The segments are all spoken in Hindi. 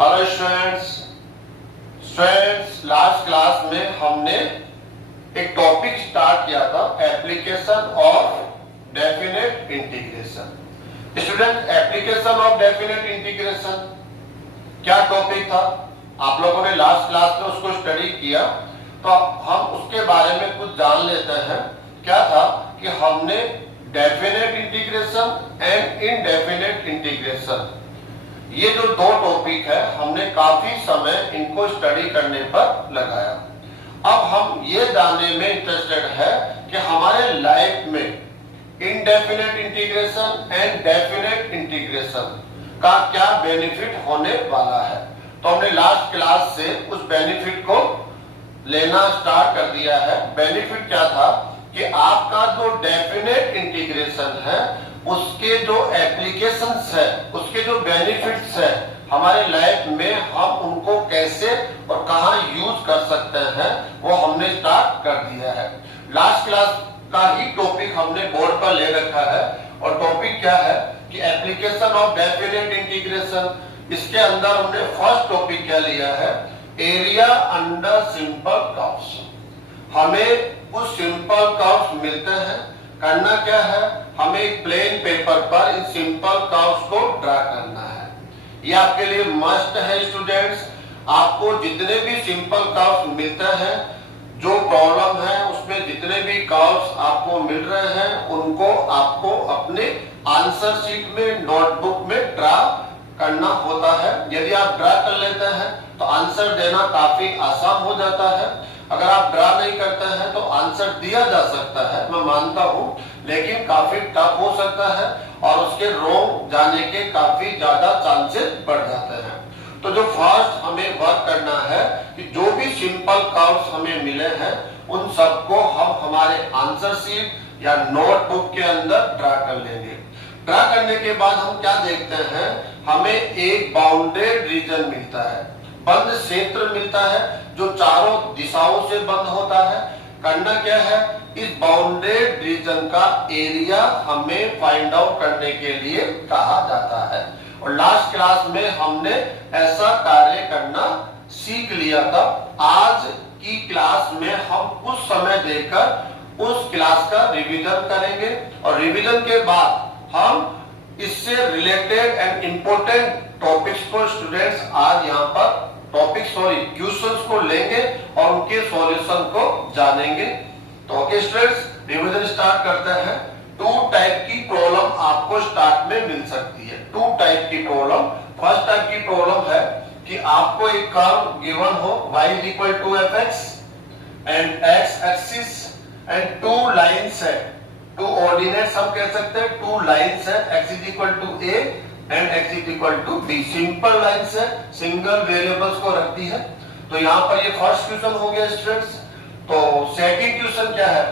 हेलो स्टूडेंट्स, लास्ट क्लास में हमने एक टॉपिक स्टार्ट किया था, application of definite integration. Student, application of definite integration क्या टॉपिक था? आप लोगों ने लास्ट क्लास में उसको स्टडी किया, तो हम उसके बारे में कुछ जान लेते हैं। क्या था कि हमने definite integration and indefinite integration, ये जो दो टॉपिक है, हमने काफी समय इनको स्टडी करने पर लगाया। अब हम ये जानने में इंटरेस्टेड है कि हमारे लाइफ में indefinite integration and definite integration का क्या बेनिफिट होने वाला है। तो हमने लास्ट क्लास से उस बेनिफिट को लेना स्टार्ट कर दिया है। बेनिफिट क्या था कि आपका जो डेफिनेट इंटीग्रेशन है, उसके जो एप्लीकेशंस है, उसके जो बेनिफिट्स है हमारे लाइफ में, हम उनको कैसे और कहां यूज कर सकते हैं, वो हमने स्टार्ट कर दिया है। लास्ट क्लास का ही टॉपिक हमने बोर्ड पर ले रखा है, और टॉपिक क्या है कि एप्लीकेशन ऑफ डेफिनेट इंटीग्रेशन। इसके अंदर हमने फर्स्ट टॉपिक क्या लिया है, एरिया अंडर सिंपल कर्व्स। हमें कुछ सिंपल कर्व्स मिलते हैं, करना क्या है, हमें एक प्लेन पेपर पर इन सिंपल कर्व्स को ड्रा करना है। ये आपके लिए मस्ट है स्टूडेंट्स। आपको जितने भी सिंपल कर्व्स मिलते हैं, जो प्रॉब्लम है उसमें जितने भी कर्व्स आपको मिल रहे हैं, उनको आपको अपने आंसर शीट में, नोटबुक में ड्रा करना होता है। यदि आप ड्रा कर लेते हैं तो आंसर देना काफी आसान हो जाता है। अगर आप ड्रा नहीं करते हैं तो आंसर दिया जा सकता है, मैं मानता हूं, लेकिन काफी टफ हो सकता है और उसके रॉन्ग जाने के काफी ज्यादा चांसेस बढ़ जाते हैं। तो जो फर्स्ट हमें वर्क करना है कि जो भी सिंपल कर्व्स हमें मिले हैं, उन सबको हम हमारे आंसर शीट या नोटबुक के अंदर ड्रा कर लेंगे। ड्रा करने के बाद हम क्या देखते हैं, हमें एक बाउंडेड रीजन मिलता है, बंद क्षेत्र मिलता है, जो चारों दिशाओं से बंद होता है। करना क्या है, इस बाउंडेड रीजन का एरिया हमें फाइंड आउट करने के लिए कहा जाता है। और लास्ट क्लास में हमने ऐसा कार्य करना सीख लिया था। आज की क्लास में हम कुछ समय देकर उस क्लास का रिवीजन करेंगे, और रिवीजन के बाद हम इससे रिलेटेड एंड इंपॉर्टेंट टॉपिक्स को स्टूडेंट्स आज यहाँ पर क्वेश्चंस को लेंगे और उनके सॉल्यूशन को जानेंगे। तो ओके स्टूडेंट्स, रिवीजन स्टार्ट करते हैं। टू टाइप की प्रॉब्लम आपको स्टार्ट में मिल सकती है। टू टाइप की प्रॉब्लम। फर्स्ट टाइप की प्रॉब्लम है कि आपको एक कर्व गिवन हो, y = fx and x axis and two lines है, टू ऑर्डिनेट्स हम कह सकते हैं, टू लाइंस है, x = a and x = b। Simple lines है, सिंगल वेरिएबल्स को रखती है। तो यहाँ पर ये फर्स्ट क्वेश्चन हो गया स्टूडेंट्स। तो सेकंड क्वेश्चन क्या है,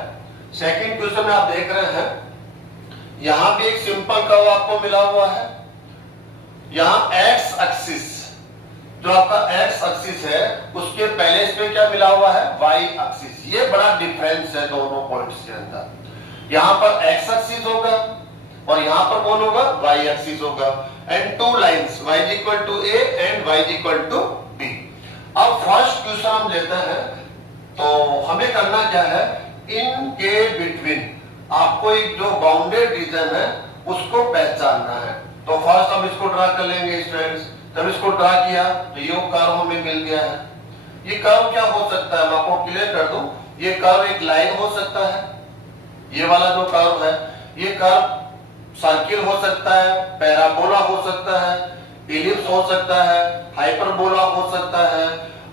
सेकंड क्वेश्चन में आप देख रहे हैं, यहाँ भी एक सिंपल कर्व आपको मिला हुआ है। यहाँ x एक्सिस, जो आपका x एक्सिस है, उसके पहले इसमें क्या मिला हुआ है, y एक्सिस। ये बड़ा डिफरेंस है दोनों पॉइंट्स के अंदर। यहाँ पर x एक्सिस होगा और यहाँ पर कौन होगा, y एक्सिस होगा, and two lines y = a and y = b। अब फर्स्ट क्वेश्चन हम लेते हैं, तो हमें करना क्या है, इनके बिटवीन आपको एक जो बाउंडेड रीजन है उसको पहचानना है। तो फर्स्ट हम इसको ड्रा कर लेंगे स्टूडेंट्स। जब इसको ड्रा किया तो ये कर्व हमें मिल गया है। ये कर्व क्या हो सकता है, मैं आपको क्लियर कर दूं। ये कर्व एक लाइन हो सकता है, ये वाला जो कर्व है, ये कर्व सर्किल हो सकता है, पैराबोला हो सकता है, इलिप्स हो सकता है, हाइपरबोला हो सकता है,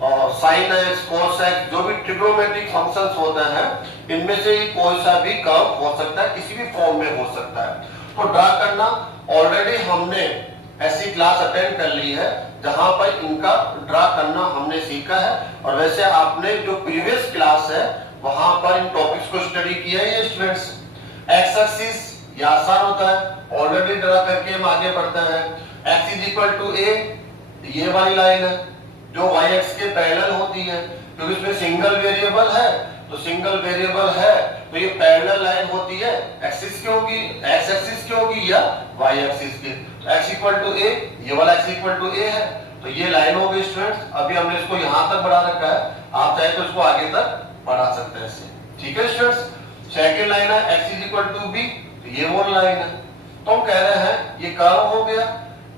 और साइन एक्स, कोस एक्स, जो भी ट्रिग्नोमेट्रिक फंक्शंस होते हैं, इनमें से कोई सा भी कर्व हो सकता है, किसी भी फॉर्म में हो सकता है। तो ड्रा करना ऑलरेडी हमने ऐसी क्लास अटेंड कर ली है जहां पर इनका ड्रा करना हमने सीखा है, और वैसे आपने जो प्रीवियस क्लास है वहां पर इन टॉपिक्स को स्टडी किया है स्टूडेंट्स। एक्स एक्सिस ये आसान होता है, ऑलरेडी ड्रा करके हम आगे बढ़ते हैं। x = a, ये वाली लाइन है जो y एक्स के पैरेलल होती है, क्योंकि इसमें सिंगल वेरिएबल है, तो सिंगल वेरिएबल है तो ये पैरेलल लाइन होती है। एक्सिस की होगी, x एक्सिस की होगी या y एक्सिस की। x = a, ये वाला x = a है, तो ये लाइन हो गई स्टूडेंट्स। अभी हमने इसको यहां तक बढ़ा रखा है, आप चाहे तो इसको आगे तक बढ़ा सकते हैं इससे। ठीक है स्टूडेंट्स। सेकंड लाइन है x is equal to b, तो ये वो लाइन है। तो हम कह रहे हैं ये कर्व हो गया,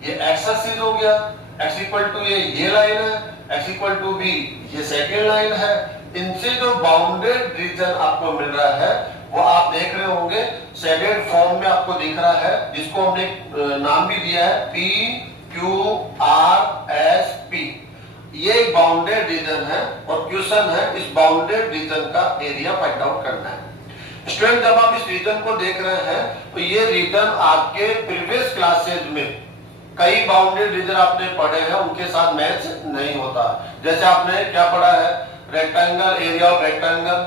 ये x एक्सिस हो गया, x इक्वल टू ये लाइन है, x इक्वल टू बी ये सेकंड लाइन है। इनसे जो बाउंडेड रीजन आपको मिल रहा है वो आप देख रहे होंगे शेडेड फॉर्म में आपको दिख रहा है, जिसको हमने नाम भी दिया है P Q R S P। ये एक बाउंडेड रीजन है और क्वेश्चन है इस बाउंडेड रीजन का एरिया फाइंड आउट करना है। स्टूडेंट जब आप इस रीजन को देख रहे हैं तो ये रीजन आपके प्रीवियस क्लासेज में कई बाउंडेड रीजन आपने पढ़े हैं, उनके साथ मैच नहीं होता। जैसे आपने क्या पढ़ा है, रेक्टेंगल, एरिया ऑफ रेक्टेंगल,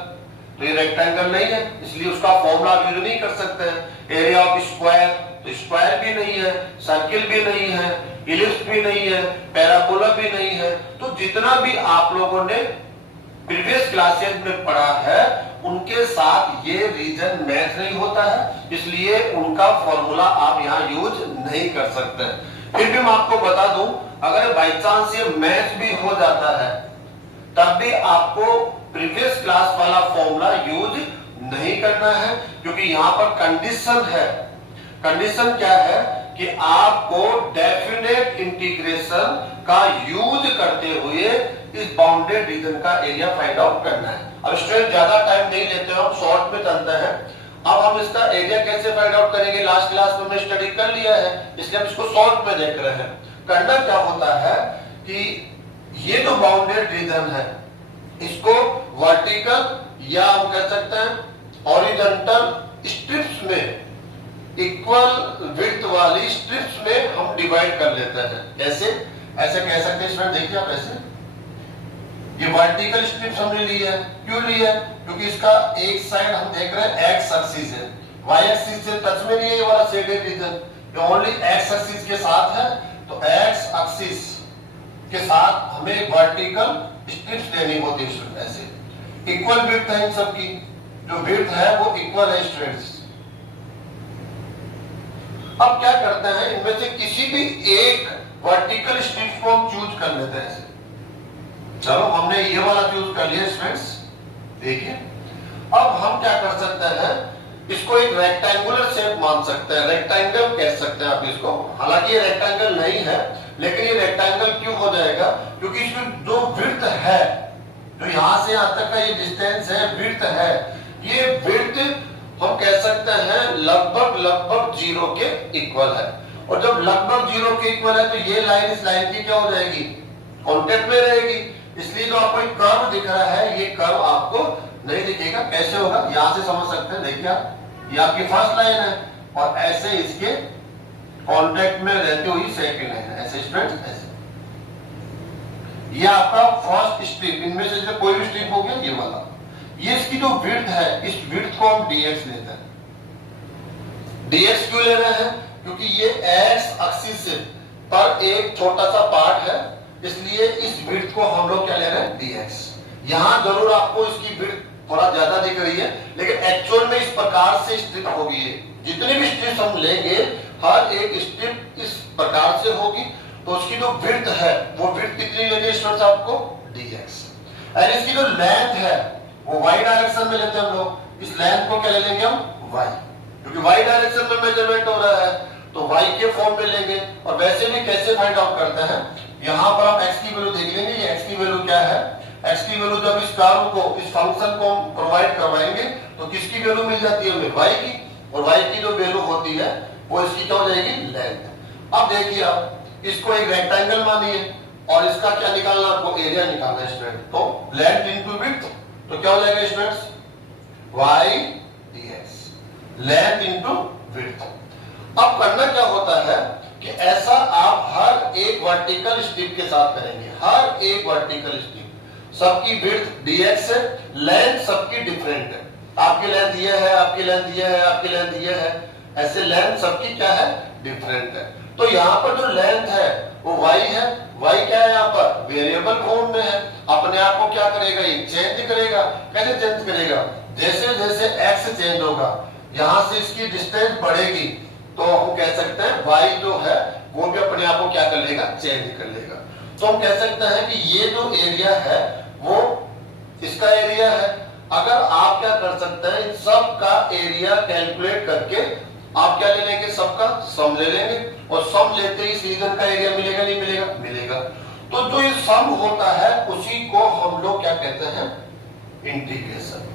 तो ये रेक्टेंगल नहीं है इसलिए उसका फॉर्मूला आप यूज नहीं कर सकते हैं। एरिया ऑफ स्क्वायर, तो स्क्वायर भी नहीं है, सर्किल भी नहीं है, इलिप्स भी नहीं है, पैराबोला भी नहीं है। तो जितना भी आप लोगों ने प्रीवियस क्लासेस में पढ़ा है उनके साथ ये रीजन मैच नहीं होता है, इसलिए उनका फॉर्मूला आप यहाँ यूज नहीं कर सकते। फिर भी मैं आपको बता दूं, अगर बाई चांस ये मैच भी हो जाता है तब भी आपको प्रीवियस क्लास वाला फॉर्मूला यूज नहीं करना है, क्योंकि यहाँ पर कंडीशन है। कंडीशन क्या है कि आपको डेफिनेट इंटीग्रेशन का यूज करते हुए इस बाउंडेड रीजन का एरिया फाइंड आउट करना है। अब स्टूडेंट ज्यादा टाइम नहीं लेते हो, हम शॉर्ट में चलते हैं। अब हम इसका एरिया कैसे फाइंड आउट करेंगे, लास्ट क्लास में हमने स्टडी कर लिया है, इसलिए हम इसको शॉर्ट में देख रहे हैं। करना क्या होता है कि ये जो बाउंडेड रीजन है इसको वर्टिकल या हम कह सकते हैं हॉरिजॉन्टल स्ट्रिप्स में, इक्वल विड्थ वाली स्ट्रिप्स में हम डिवाइड कर लेते हैं। कैसे, ऐसे कह सकते हैं स्टूडेंट, देखिए आप ऐसे, ये वर्टिकल स्ट्रिप्स हमने ली है। क्यों ली है, क्योंकि इसका एक साइड हम देख रहे हैं एक्स एक्सिस है, वाई एक्सिस से टच में नहीं है ये वाला शेडेड रीजन, ये ओनली एक्स एक्सिस के साथ है। तो एक्स एक्सिस के साथ हमें वर्टिकल स्ट्रिप्स लेनी होती है। ऐसे इक्वल विड्थ है इन सब की, जो विड्थ है वो इक्वल है स्टूडेंट्स। अब क्या करते हैं, इनमें से किसी भी एक वर्टिकल स्ट्रिप को हम चूज कर लेते हैं। चलो हमने ये वाला चूज कर लिया स्टूडेंट्स। देखिए अब हम क्या कर सकते हैं, इसको एक रेक्टेंगुलर शेप मान सकते हैं, रेक्टेंगल कह सकते हैं आप इसको। हालांकि ये रेक्टेंगल नहीं है, लेकिन ये रेक्टेंगल क्यों हो जाएगा, क्योंकि इसमें जो विड्थ है, जो यहां से यहां तक का ये डिस्टेंस है, विड्थ है, ये विड्थ हम कह सकते हैं लगभग 0 के इक्वल है। और जब लगभग 0 के इक्वल है तो ये लाइन इस लाइन की क्या हो जाएगी, कांटेक्ट में रहेगी। इसलिए जो आपको एक कर्व दिख रहा है, ये कर्व आपको नहीं दिखेगा। कैसे होगा, यहां से समझ सकते हैं। देखिए आप, ये आपकी फर्स्ट लाइन है और ऐसे इसके कांटेक्ट में रहती हुई सेकंड लाइन है, ऐसे स्टूडेंट ऐसे। ये आपका फर्स्ट स्ट्रिप, इनमें से कोई भी स्ट्रिप हो गया ये वाला। ये इसकी जो विड्थ है, इस विड्थ को हम dx लेते हैं। dx क्यों ले रहे हैं, क्योंकि ये x एक्सिस पर एक छोटा सा पार्ट है, इसलिए इस विड्थ को हम लोग क्या ले रहे हैं, dx। यहां जरूर आपको इसकी विड्थ थोड़ा ज्यादा दिख रही है, लेकिन एक्चुअल में इस प्रकार से स्ट्रिप होगी। जितनी भी स्ट्रिप हम लेंगे हर एक स्ट्रिप इस प्रकार से होगी, तो उसकी जो विड्थ है वो विड्थ कितनी लेंगे स्टूडेंट्स आपको, dx। और इसकी जो लेंथ है वो y डायरेक्शन में लेते हैं हम लोग। इस लेंथ को क्या ले लेंगे हम, y, क्योंकि y डायरेक्शन में मेजरमेंट हो रहा है तो y के फॉर्म में लेंगे। और वैसे भी कैसे फाइंड आउट करते हैं, यहाँ पर हम x की वैल्यू देख लेंगे। ये x की वैल्यू क्या है, x की वैल्यू जब इस कर्व को, इस फंक्शन को हम प्रोवाइड करवाएंगे तो किसकी वैल्यू मिल जाती है हमें, y की। और y की जो वैल्यू होती है वो इसकी क्या हो जाएगी, लेंथ। अब देखिए आप, इसको एक रेक्टेंगल मानिए और इसका क्या निकालना, आपको एरिया निकालना है स्टूडेंट। तो लेंथ इनटू विड्थ, तो क्या हो जाएगा students, y dx, length into width. अब करना क्या होता है कि ऐसा आप हर एक वर्टिकल स्ट्रिप के साथ करेंगे। हर एक वर्टिकल स्ट्रिप सबकी विड्थ dx है, लेंथ सबकी डिफरेंट है। आपकी लेंथ ये है, आपकी लेंथ ये है, आपकी लेंथ ये है, ऐसे लेंथ सबकी क्या है, डिफरेंट है। तो यहाँ पर जो लेंथ है वो y है। y क्या है, यहाँ पर वेरिएबल फॉर्म में है, अपने आप को क्या करेगा, ये चेंज करेगा। कैसे चेंज करेगा, जैसे जैसे x चेंज होगा, यहाँ से इसकी डिस्टेंस बढ़ेगी, तो हम कह सकते हैं y जो है वो भी अपने आप को क्या कर लेगा, चेंज कर लेगा। तो हम कह सकते हैं कि ये जो एरिया है वो इसका एरिया है। अगर आप क्या कर सकते हैं, इन सब का एरिया कैलकुलेट करके आप क्या ले लेंगे, सबका सम ले लेंगे, और सम लेते ही इस रीजन का एरिया मिलेगा नहीं मिलेगा, मिलेगा। तो जो ये सम होता है उसी को हम लोग क्या कहते हैं, इंटीग्रेशन।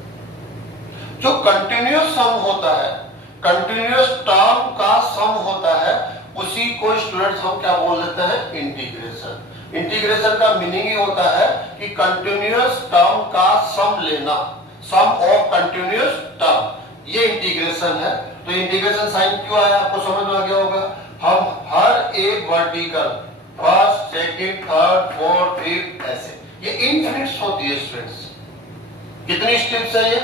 जो कंटिन्यूअस सम होता है, कंटिन्यूअस टर्म का सम होता है, उसी को स्टूडेंट्स हम क्या बोल देते हैं, इंटीग्रेशन। इंटीग्रेशन का मीनिंग ही होता है कि कंटिन्यूअस टर्म का सम लेना, सम ऑफ कंटिन्यूअस टर्म, ये इंटीग्रेशन है। तो इंटीग्रेशन साइन क्यों आया, आपको समझ में आ गया होगा। हम हर एक vertical, first, second, third, fourth, fifth, ऐसे ये इनफिनिट्स होती है स्टूडेंट्स। कितनी स्ट्रिप्स है ये,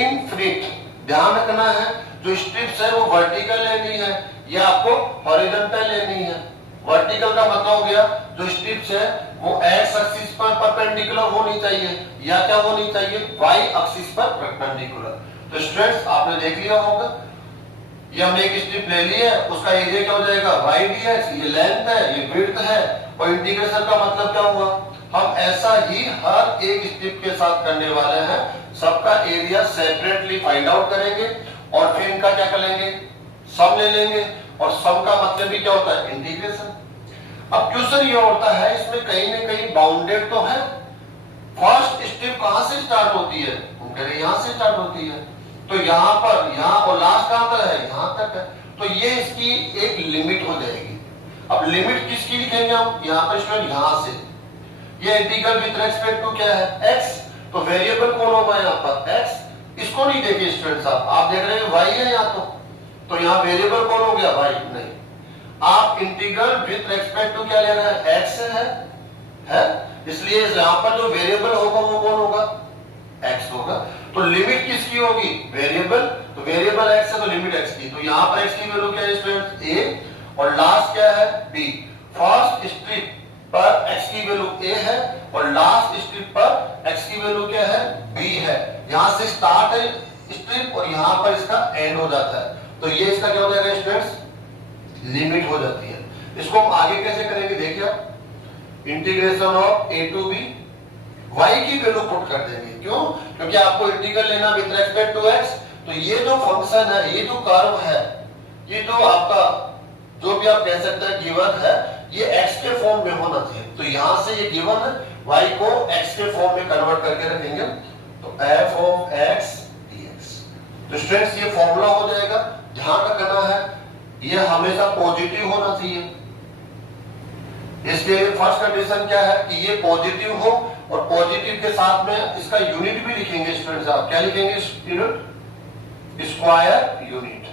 इनफिनिट। ध्यान रखना है, जो स्ट्रिप्स है वो वर्टिकल लेनी है या आपको हॉरिजॉन्टल लेनी है। वर्टिकल का मतलब हो गया जो स्ट्रिप्स है वो एक्स एक्सिस पर परपेंडिकुलर होनी चाहिए, या क्या होनी चाहिए, वाई एक्सिस पर परपेंडिकुलर। तो स्टूडेंट्स आपने देख लिया होगा, ये हमने एक स्ट्रिप ले ली है, उसका एरिया क्या हो जाएगा, वाई डी एक्स, ये लेंथ है, ये विड्थ है। और इंटीग्रेशन का मतलब क्या हुआ, हम ऐसा ही हर एक स्ट्रिप के साथ करने वाले हैं, सबका एरिया सेपरेटली फाइंड आउट करेंगे और फिर इनका क्या करेंगे, सम ले लेंगे। और सम का मतलब भी क्या होता है, इंटीग्रेशन। अब क्वेश्चन ये होता है, इसमें कहीं ना कहीं बाउंडेड तो है। फर्स्ट स्ट्रिप कहां से स्टार्ट होती है, हम कह रहे हैं यहां से स्टार्ट होती है, तो यहां पर, यहां और लास्ट कहां तक है, यहां तक है। तो ये इसकी एक लिमिट हो जाएगी। अब लिमिट किसकी लिखेंगे हम, यहां पर स्टूडेंट, यहां से ये इंटीग्रल विद रिस्पेक्ट टू क्या है, x। तो वेरिएबल कौन होगा यहाँ पर, x। इसको नहीं देखे स्टूडेंट साहब, आप देख रहे हैं y है यहाँ, तो यहाँ वेरिएबल कौन हो गया, y नहीं। आप इंटीग्रल विद रिस्पेक्ट टू क्या ले रहे हैं, x है, इसलिए यहाँ पर जो वेरिएबल होगा वो कौन होगा, x होगा। तो लिमिट किसकी होगी, वेरिएबल, तो वेरिएबल x है तो लिमिट x की। तो यहाँ पर x की वैल्यू क्या है स्टूडेंट, a, और लास्ट क्या है, b। फर्स्ट स्ट्रिप पर x की वैल्यू a है और लास्ट स्ट्रिप पर x की वैल्यू क्या है, b है। यहां से स्टार्ट है स्ट्रिप और यहां पर इसका एंड हो जाता है, तो ये इसका क्या हो जाएगा स्टूडेंट्स, लिमिट हो जाती है। इसको हम आगे कैसे करेंगे, देखिए आप integration of a to b, y की वैल्यू पुट कर देंगे। क्यों, क्योंकि आपको इंटीग्रल लेना विद रिस्पेक्ट टू x। तो ये जो फंक्शन है, ये जो कर्व है, ये जो आपका जो भी आप कह सकते हैं गिवन है, ये x के फॉर्म में होना चाहिए। तो यहां से ये गिवन है, y को x के फॉर्म में कन्वर्ट करके रखेंगे, तो f ऑफ x dx। तो स्टूडेंट्स ये फॉर्मूला हो जाएगा। ध्यान रखना है ये हमेशा पॉजिटिव होना चाहिए। इसके लिए फर्स्ट कंडीशन क्या है कि ये पॉजिटिव हो, और पॉजिटिव के साथ में इसका यूनिट भी लिखेंगे स्टूडेंट्स। आप क्या लिखेंगे, यूनिट, स्क्वायर यूनिट,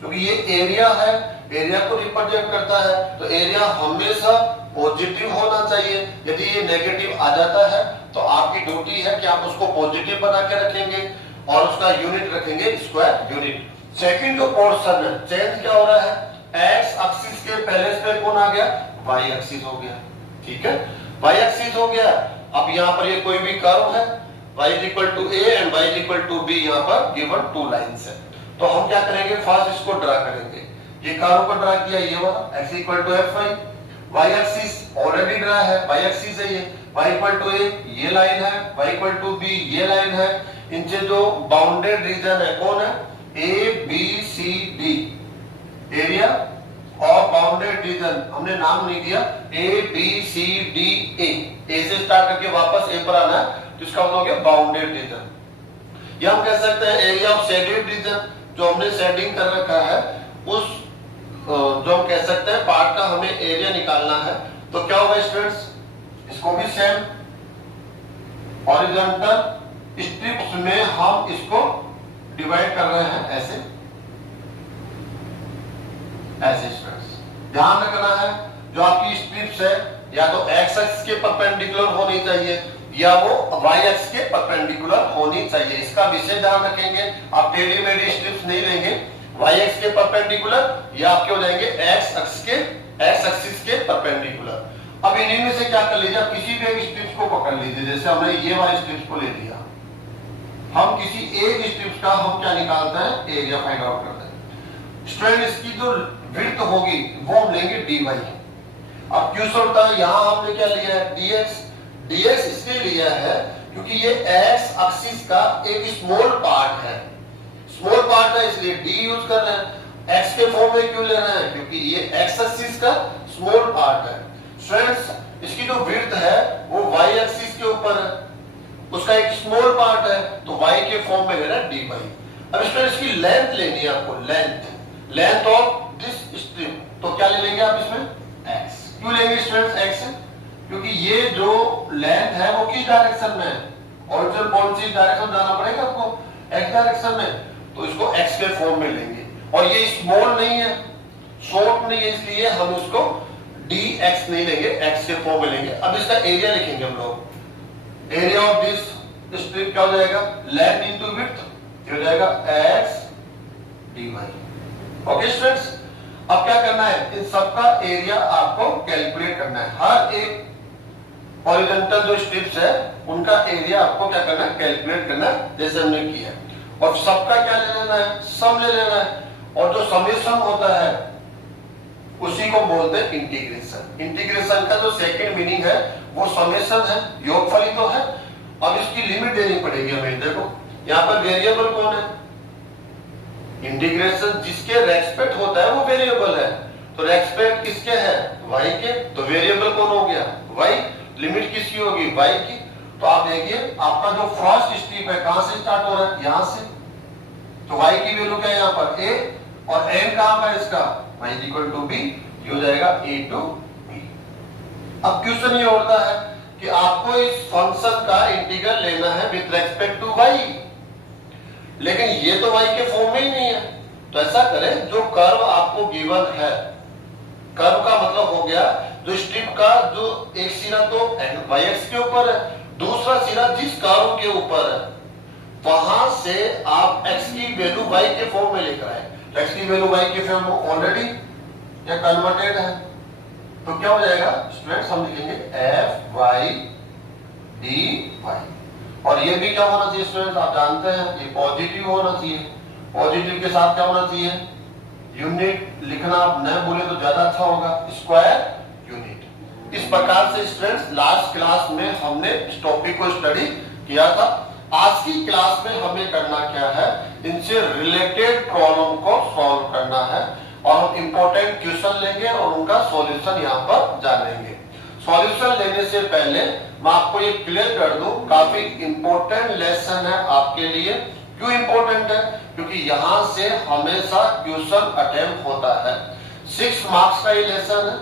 क्योंकि ये एरिया है, एरिया को रिप्रेजेंट करता है। तो एरिया हमेशा पॉजिटिव होना चाहिए। यदि ये नेगेटिव आ जाता है तो आपकी ड्यूटी है कि आप उसको पॉजिटिव बना के रखेंगे और उसका यूनिट रखेंगे स्क्वायर यूनिट। सेकंड जो पोर्शन है, चेंज क्या हो रहा है, एक्स एक्सिस के पहले पे कौन आ गया, वाई एक्सिस हो गया। ठीक है, वाई एक्सिस हो गया। अब यहाँ पर ये कोई भी कर्व है, y equal to a and y equal to b, यहाँ पर गिवन टू लाइंस है। तो हम क्या करेंगे, फर्स्ट इसको ड्रा करेंगे। ये कर्व को ड्रा किया, ये वाला x equal to f y axis already draw है, y एक्सिस है ये, y इक्वल टू a ये लाइन है, y इक्वल टू b ये लाइन है। इनसे जो बाउंडेड रीजन है कौन है, a b c d, area और बाउंडेड रीजन हमने नाम नहीं दिया, a b c d a से स्टार्ट करके वापस a पर आना है, तो इसका मतलब हो गया बाउंडेड रीजन। या हम कह सकते हैं एरिया ऑफ शेडेड रीजन, जो हमने शेडिंग कर रखा है, उस जो हम कह सकते हैं पार्ट का हमें एरिया निकालना है। तो क्या होगा स्टूडेंट्स, इसको भी सेम हॉरिजॉन्टल स्ट्रिप्स में हम इसको डिवाइड कर रहे हैं, ऐसे ऐसे स्टूडेंट्स। ध्यान रखना है जो आपकी स्ट्रिप्स है या तो x एक्सिस के परपेंडिकुलर होनी चाहिए या वो y एक्सिस के परपेंडिकुलर होनी चाहिए। इसका विशेष ध्यान रखेंगे। आप टेढ़ी मेढ़ी स्ट्रिप्स नहीं लेंगे, y एक्सिस के परपेंडिकुलर या आपके हो जाएंगे x एक्सिस के परपेंडिकुलर। अब इन्हीं में से क्या कर लीजिए, आप किसी भी एक स्ट्रिप्स को पकड़ लीजिए। जैसे हमने ये वाली स्ट्रिप्स को ले लिया, हम किसी एक स्ट्रिप्स का हम क्या निकालते हैं, एरिया फाइंड आउट करते हैं। स्ट्रेन इसकी जो विड्थ होगी वो हम लेंगे dy। अब क्यों होता है, यहां हमने क्या लिया है, dx। dx इसलिए लिया है क्योंकि ये x एक्सिस का एक स्मॉल पार्ट है, स्मॉल पार्ट है इसलिए d यूज कर रहे हैं। x के फॉर्म में क्यों ले रहे हैं, क्योंकि ये x एक्सिस का स्मॉल पार्ट है। स्टूडेंट्स इसकी जो विड्थ है वो y एक्सिस के ऊपर है, उसका एक स्मॉल पार्ट है तो y के फॉर्म में लेना है dy। अब स्टूडेंट्स इसकी लेंथ लेनी है आपको, लेंथ ऑफ दिस स्ट्रिप, तो क्या ले लेंगे आप इसमें, x। क्यों लेंगे स्टूडेंट्स x, क्योंकि ये जो लेंथ है वो किस डायरेक्शन में है, ओरिजिनल पॉइंट से डायरेक्शन जाना पड़ेगा आपको, x डायरेक्शन में, तो इसको x के फॉर्म में लेंगे। और ये स्मॉल नहीं है, शॉर्ट नहीं है, इसलिए हम इसको dx नहीं लेंगे, x के फॉर्म में लेंगे। अब इसका एरिया लिखेंगे हम लोग, एरिया ऑफ दिस स्ट्रिप क्या हो जाएगा, लेंथ इनटू विड्थ, ये हो जाएगा x dy। ओके स्टूडेंट्स, अब क्या करना है, इन सबका एरिया आपको कैलकुलेट करना है। हर एक हॉरिजॉन्टल जो स्ट्रिप्स है उनका एरिया आपको क्या करना है, कैलकुलेट करना है, जैसे हमने किया। और सबका क्या ले लेना है, सम ले लेना है। और जो समेशन होता है उसी को बोलते हैं इंटीग्रेशन। इंटीग्रेशन का जो सेकंड मीनिंग है वो समेशन है, योगफल ही तो है। अब इसकी लिमिट देनी पड़ेगी हमें। देखो यहाँ पर वेरिएबल कौन है, इंटीग्रेशन जिसके रेस्पेक्ट होता है वो वेरिएबल है, तो रेस्पेक्ट किसके है, y के, तो वेरिएबल कौन हो गया, y। लिमिट किसकी होगी, y की। तो आप देखिए आपका जो फर्स्ट स्टेप है कहां से स्टार्ट हो रहा है, यहां से, तो y की वैल्यू क्या है यहाँ पर a, और n कहां पर इसका, y इक्वल टू b, ये हो जाएगा a टू b। अब क्वेश्चन ये होता है कि आपको इस फंक्शन का इंटीग्रल लेना है विद रेस्पेक्ट टू y, लेकिन ये तो y के फॉर्म में ही नहीं है। तो ऐसा करें, जो कर्व आपको गिवन है, कर्व का मतलब हो गया जो स्ट्रिप का जो एक सिरा तो y एक्स के ऊपर है, दूसरा सिरा जिस कर्व के ऊपर है वहां से आप x की वैल्यू y के फॉर्म में लेकर आए। x की वैल्यू y के फॉर्म में ऑलरेडी या कन्वर्टेड है, तो क्या हो जाएगा स्टूडेंट्स, हम लिखेंगे f y dy। और ये भी क्या होना चाहिए स्टूडेंट्स, आप जानते हैं ये पॉजिटिव होना चाहिए। पॉजिटिव के साथ क्या होना चाहिए, यूनिट लिखना आप न बोले तो ज्यादा अच्छा होगा, स्क्वायर यूनिट। इस प्रकार से स्टूडेंट्स लास्ट क्लास में हमने इस टॉपिक को स्टडी किया था। आज की क्लास में हमें करना क्या है, इनसे रिलेटेड प्रॉब्लम को सॉल्व करना है, और हम इंपॉर्टेंट क्वेश्चन लेंगे और उनका सॉल्यूशन यहाँ पर जानेंगे। सॉल्यूशन लेने से पहले मैं आपको ये क्लियर कर दूं, काफी इंपॉर्टेंट लेसन है आपके लिए। क्यों इंपॉर्टेंट है, क्योंकि यहाँ से हमेशा क्वेश्चन अटेम्प्ट होता है। 6 मार्क्स का ये लेसन है,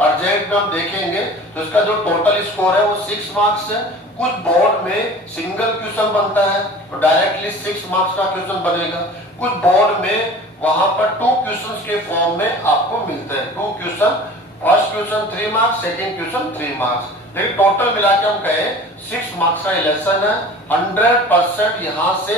अर्जेंट में हम देखेंगे तो इसका जो टोटल स्कोर है वो 6 मार्क्स है। कुछ बोर्ड में सिंगल क्वेश्चन बनता है तो डायरेक्टली 6 मार्क्स का क्वेश्चन बनेगा, कुछ बोर्ड में वहां पर 2 क्वेश्चंस के फॉर्म में आपको मिलते हैं। 2 question, first question 3 marks, second question 3 marks, लेकिन टोटल मिला के हम कहें 6 मार्क्स का लेसन है। 100% यहाँ से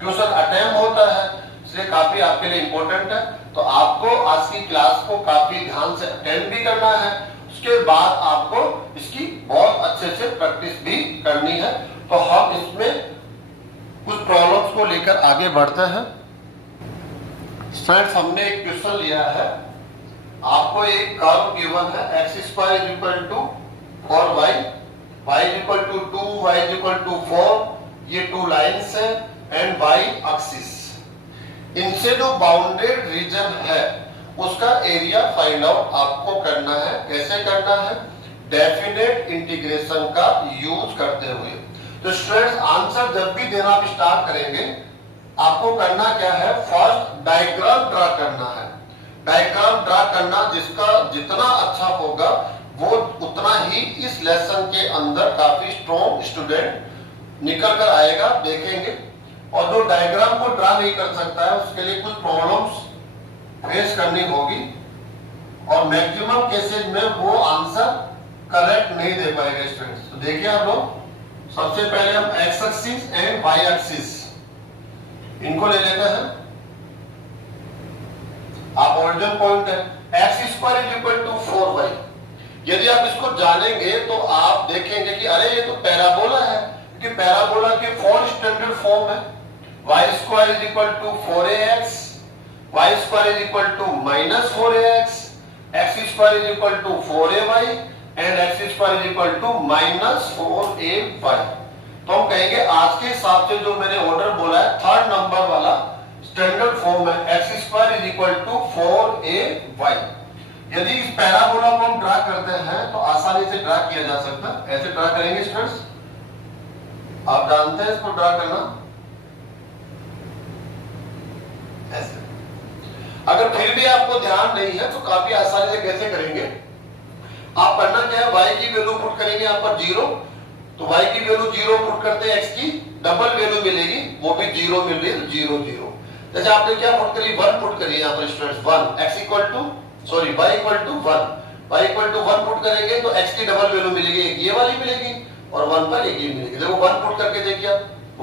क्वेश्चन अटेम्प्ट होता है, इसलिए काफी आपके लिए इंपॉर्टेंट है। तो आपको आज की क्लास को काफी ध्यान से अटेंड भी करना है, उसके बाद आपको इसकी बहुत अच्छे से प्रैक्टिस भी करनी है। तो हम इसमें कुछ प्रॉब्लम्स को लेकर आगे बढ़ते हैं। फ्रेंड्स हमने एक क्वेश्चन लिया है, आपको एक कर्व गिवन है x² is equal to 4y, y is equal to 2, y is equal to 4, ये 2 लाइंस है एंड y एक्सिस। इनसे जो बाउंडेड रीजन है उसका एरिया फाइंड आउट आपको करना है। कैसे करना है, डेफिनेट इंटीग्रेशन का यूज करते हुए। तो स्टूडेंट्स आंसर जब भी देना आप स्टार्ट करेंगे, आपको करना क्या है, फर्स्ट डायग्राम ड्रा करना है। डायग्राम ड्रा करना जिसका जितना अच्छा होगा वो उतना ही इस लेसन के अंदर काफी स्ट्रॉन्ग स्टूडेंट निकल कर आएगा, देखेंगे। और जो डायग्राम को ड्रा नहीं कर सकता है उसके लिए कुछ प्रॉब्लम्स फेस करनी होगी, और मैक्सिमम केसेस में वो आंसर करेक्ट नहीं दे पाएगा स्टूडेंट्स। तो देखिए आप लोग, सबसे पहले हम x axis and y axis इनको ले लेते हैं। आप ओरिजिन पॉइंट है x² is equal to 4y। यदि आप इसको जानेंगे तो आप देखेंगे कि अरे ये तो पैराबोला है, क्योंकि पैराबोला के 4 स्टैंडर्ड फॉर्म है, y² is equal to 4ax, y² is equal to -4ax, x square is equal to 4ay and x square is equal to minus 4ay। तो हम कहेंगे आज के हिसाब से जो मैंने ऑर्डर बोला है थर्ड नंबर वाला स्टैंडर्ड फॉर्म है x square is equal to 4ay। यदि इस पैराबोला को हम ड्रा करते हैं तो आसानी से ड्रा किया जा सकता है। ऐसे ड्रा करेंगे स्टूडेंट्स, आप जानते हैं इसको ड्रा करना ऐसे। अगर फिर भी आपको ध्यान नहीं है तो काफी आसानी से कैसे करेंगे, आप करना क्या है, y की वैल्यू पुट करेंगे यहाँ पर 0, तो y की वैल्यू 0 पुट करते हैं, x की डबल वैल्यू मिलेगी वो भी 0 मिल रही है, 0 0। जैसे आपने क्या पुट करी, 1 पुट करी यहाँ पर students, 1 x equal to sorry y equal to 1, y equal to 1 put करेंगे तो x की डबल वैल्यू मिलेगी, एक ये वाली मिलेगी और 1 पर एक ये मिलेगी। देखो 1 पुट करके देखिए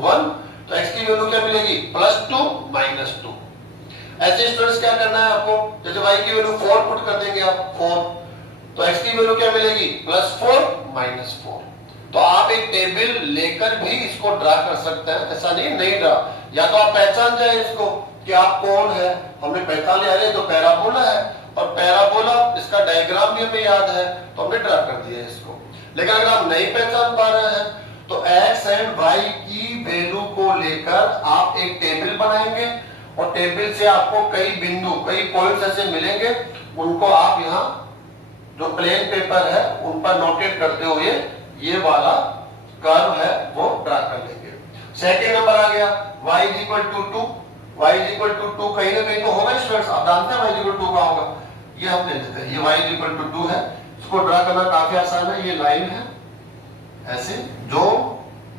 1, तो x की वैल्यू क्या मिलेगी, +2 -2। ऐसे स्टूडेंट्स क्या करना है आपको, जैसे y की वैल्यू 4 पुट कर देंगे आप 4, तो x की वैल्यू क्या मिलेगी, +4 -4। तो आप एक टेबल लेकर भी इसको ड्रा कर सकते हैं, ऐसा नहीं ड्रा, या तो आप पहचान जाए इसको कि आप कौन है, हमने पहचान लिया है तो पैराबोला है, और पैराबोला इसका डायग्राम भी हमें याद है तो हमने ड्रा कर दिया इसको। लेकिन अगर आप नहीं पहचान पा रहे हैं तो x एंड y की वैल्यू को लेकर आप एक टेबल बनाएंगे और टेबल से आपको कई बिंदु, कई पॉइंट्स ऐसे मिलेंगे, उनको आप यहाँ जो प्लेन पेपर है उन पर नोटेट करते हुए ये वाला कर्व है वो ड्रा कर लेंगे। सेकंड नंबर आ गया y is equal to 2, y is equal to 2 कहीं ना कहीं तो होगा स्टूडेंट्स, आप जानते हैं y इज इक्वल टू 2 का होगा, ये हम ले लेते हैं, ये y इज इक्वल टू 2 है, इसको ड्रा करना काफी आसान है। ये लाइन है ऐसे जो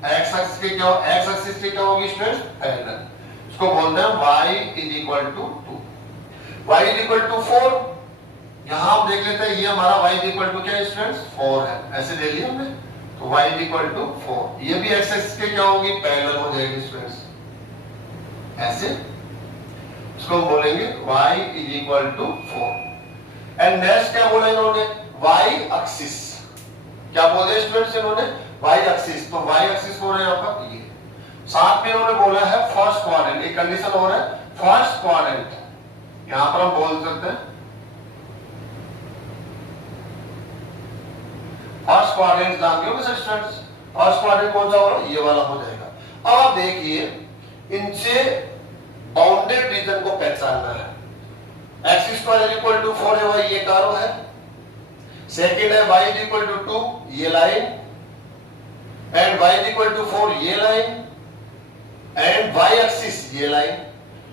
x एक्सिस के क्या, x एक्सिस के क्या होगी स्टूडेंट्स, पैरेलल, इसको बोलते हैं y is equal to 2, y is equal to 4, यहां हम देख लेते हैं ये हमारा y इज इक्वल टू क्या स्टूडेंट्स 4 है, ऐसे ले लिया हमने, तो y इज इक्वल टू 4, ये भी x एक्सिस के क्या होगी, पैरेलल हो जाएगी स्टूडेंट्स ऐसे, इसको हम बोलेंगे y is equal to 4। And next क्या बोला इन्होंने, y एक्सिस, क्या बोले स्टूडेंट्स इन्होंने, y एक्सिस, तो y एक्सिस बोल रहे हैं यहाँ पर ये, साथ में इन्होंने बोला है फर्स्ट क्वाड्रेंट, एक कंडीशन हो रहा है फर्स्ट क्वाड्रेंट, यहां पर हम बोल सकते हैं फर्स्ट क्वाड्रेंट, जानते हो स्टूडेंट्स फर्स्ट क्वाड्रेंट कौन सा होगा, ये वाला हो जाएगा। अब आप देखिए इनसे बाउंडेड रीजन को पहचानना है, x square equal to 4ay ये कर्व है, सेकंड है y इज इक्वल टू 2 ये line, and y is equal to 4 ये लाइन, एंड y एक्सिस ये लाइन।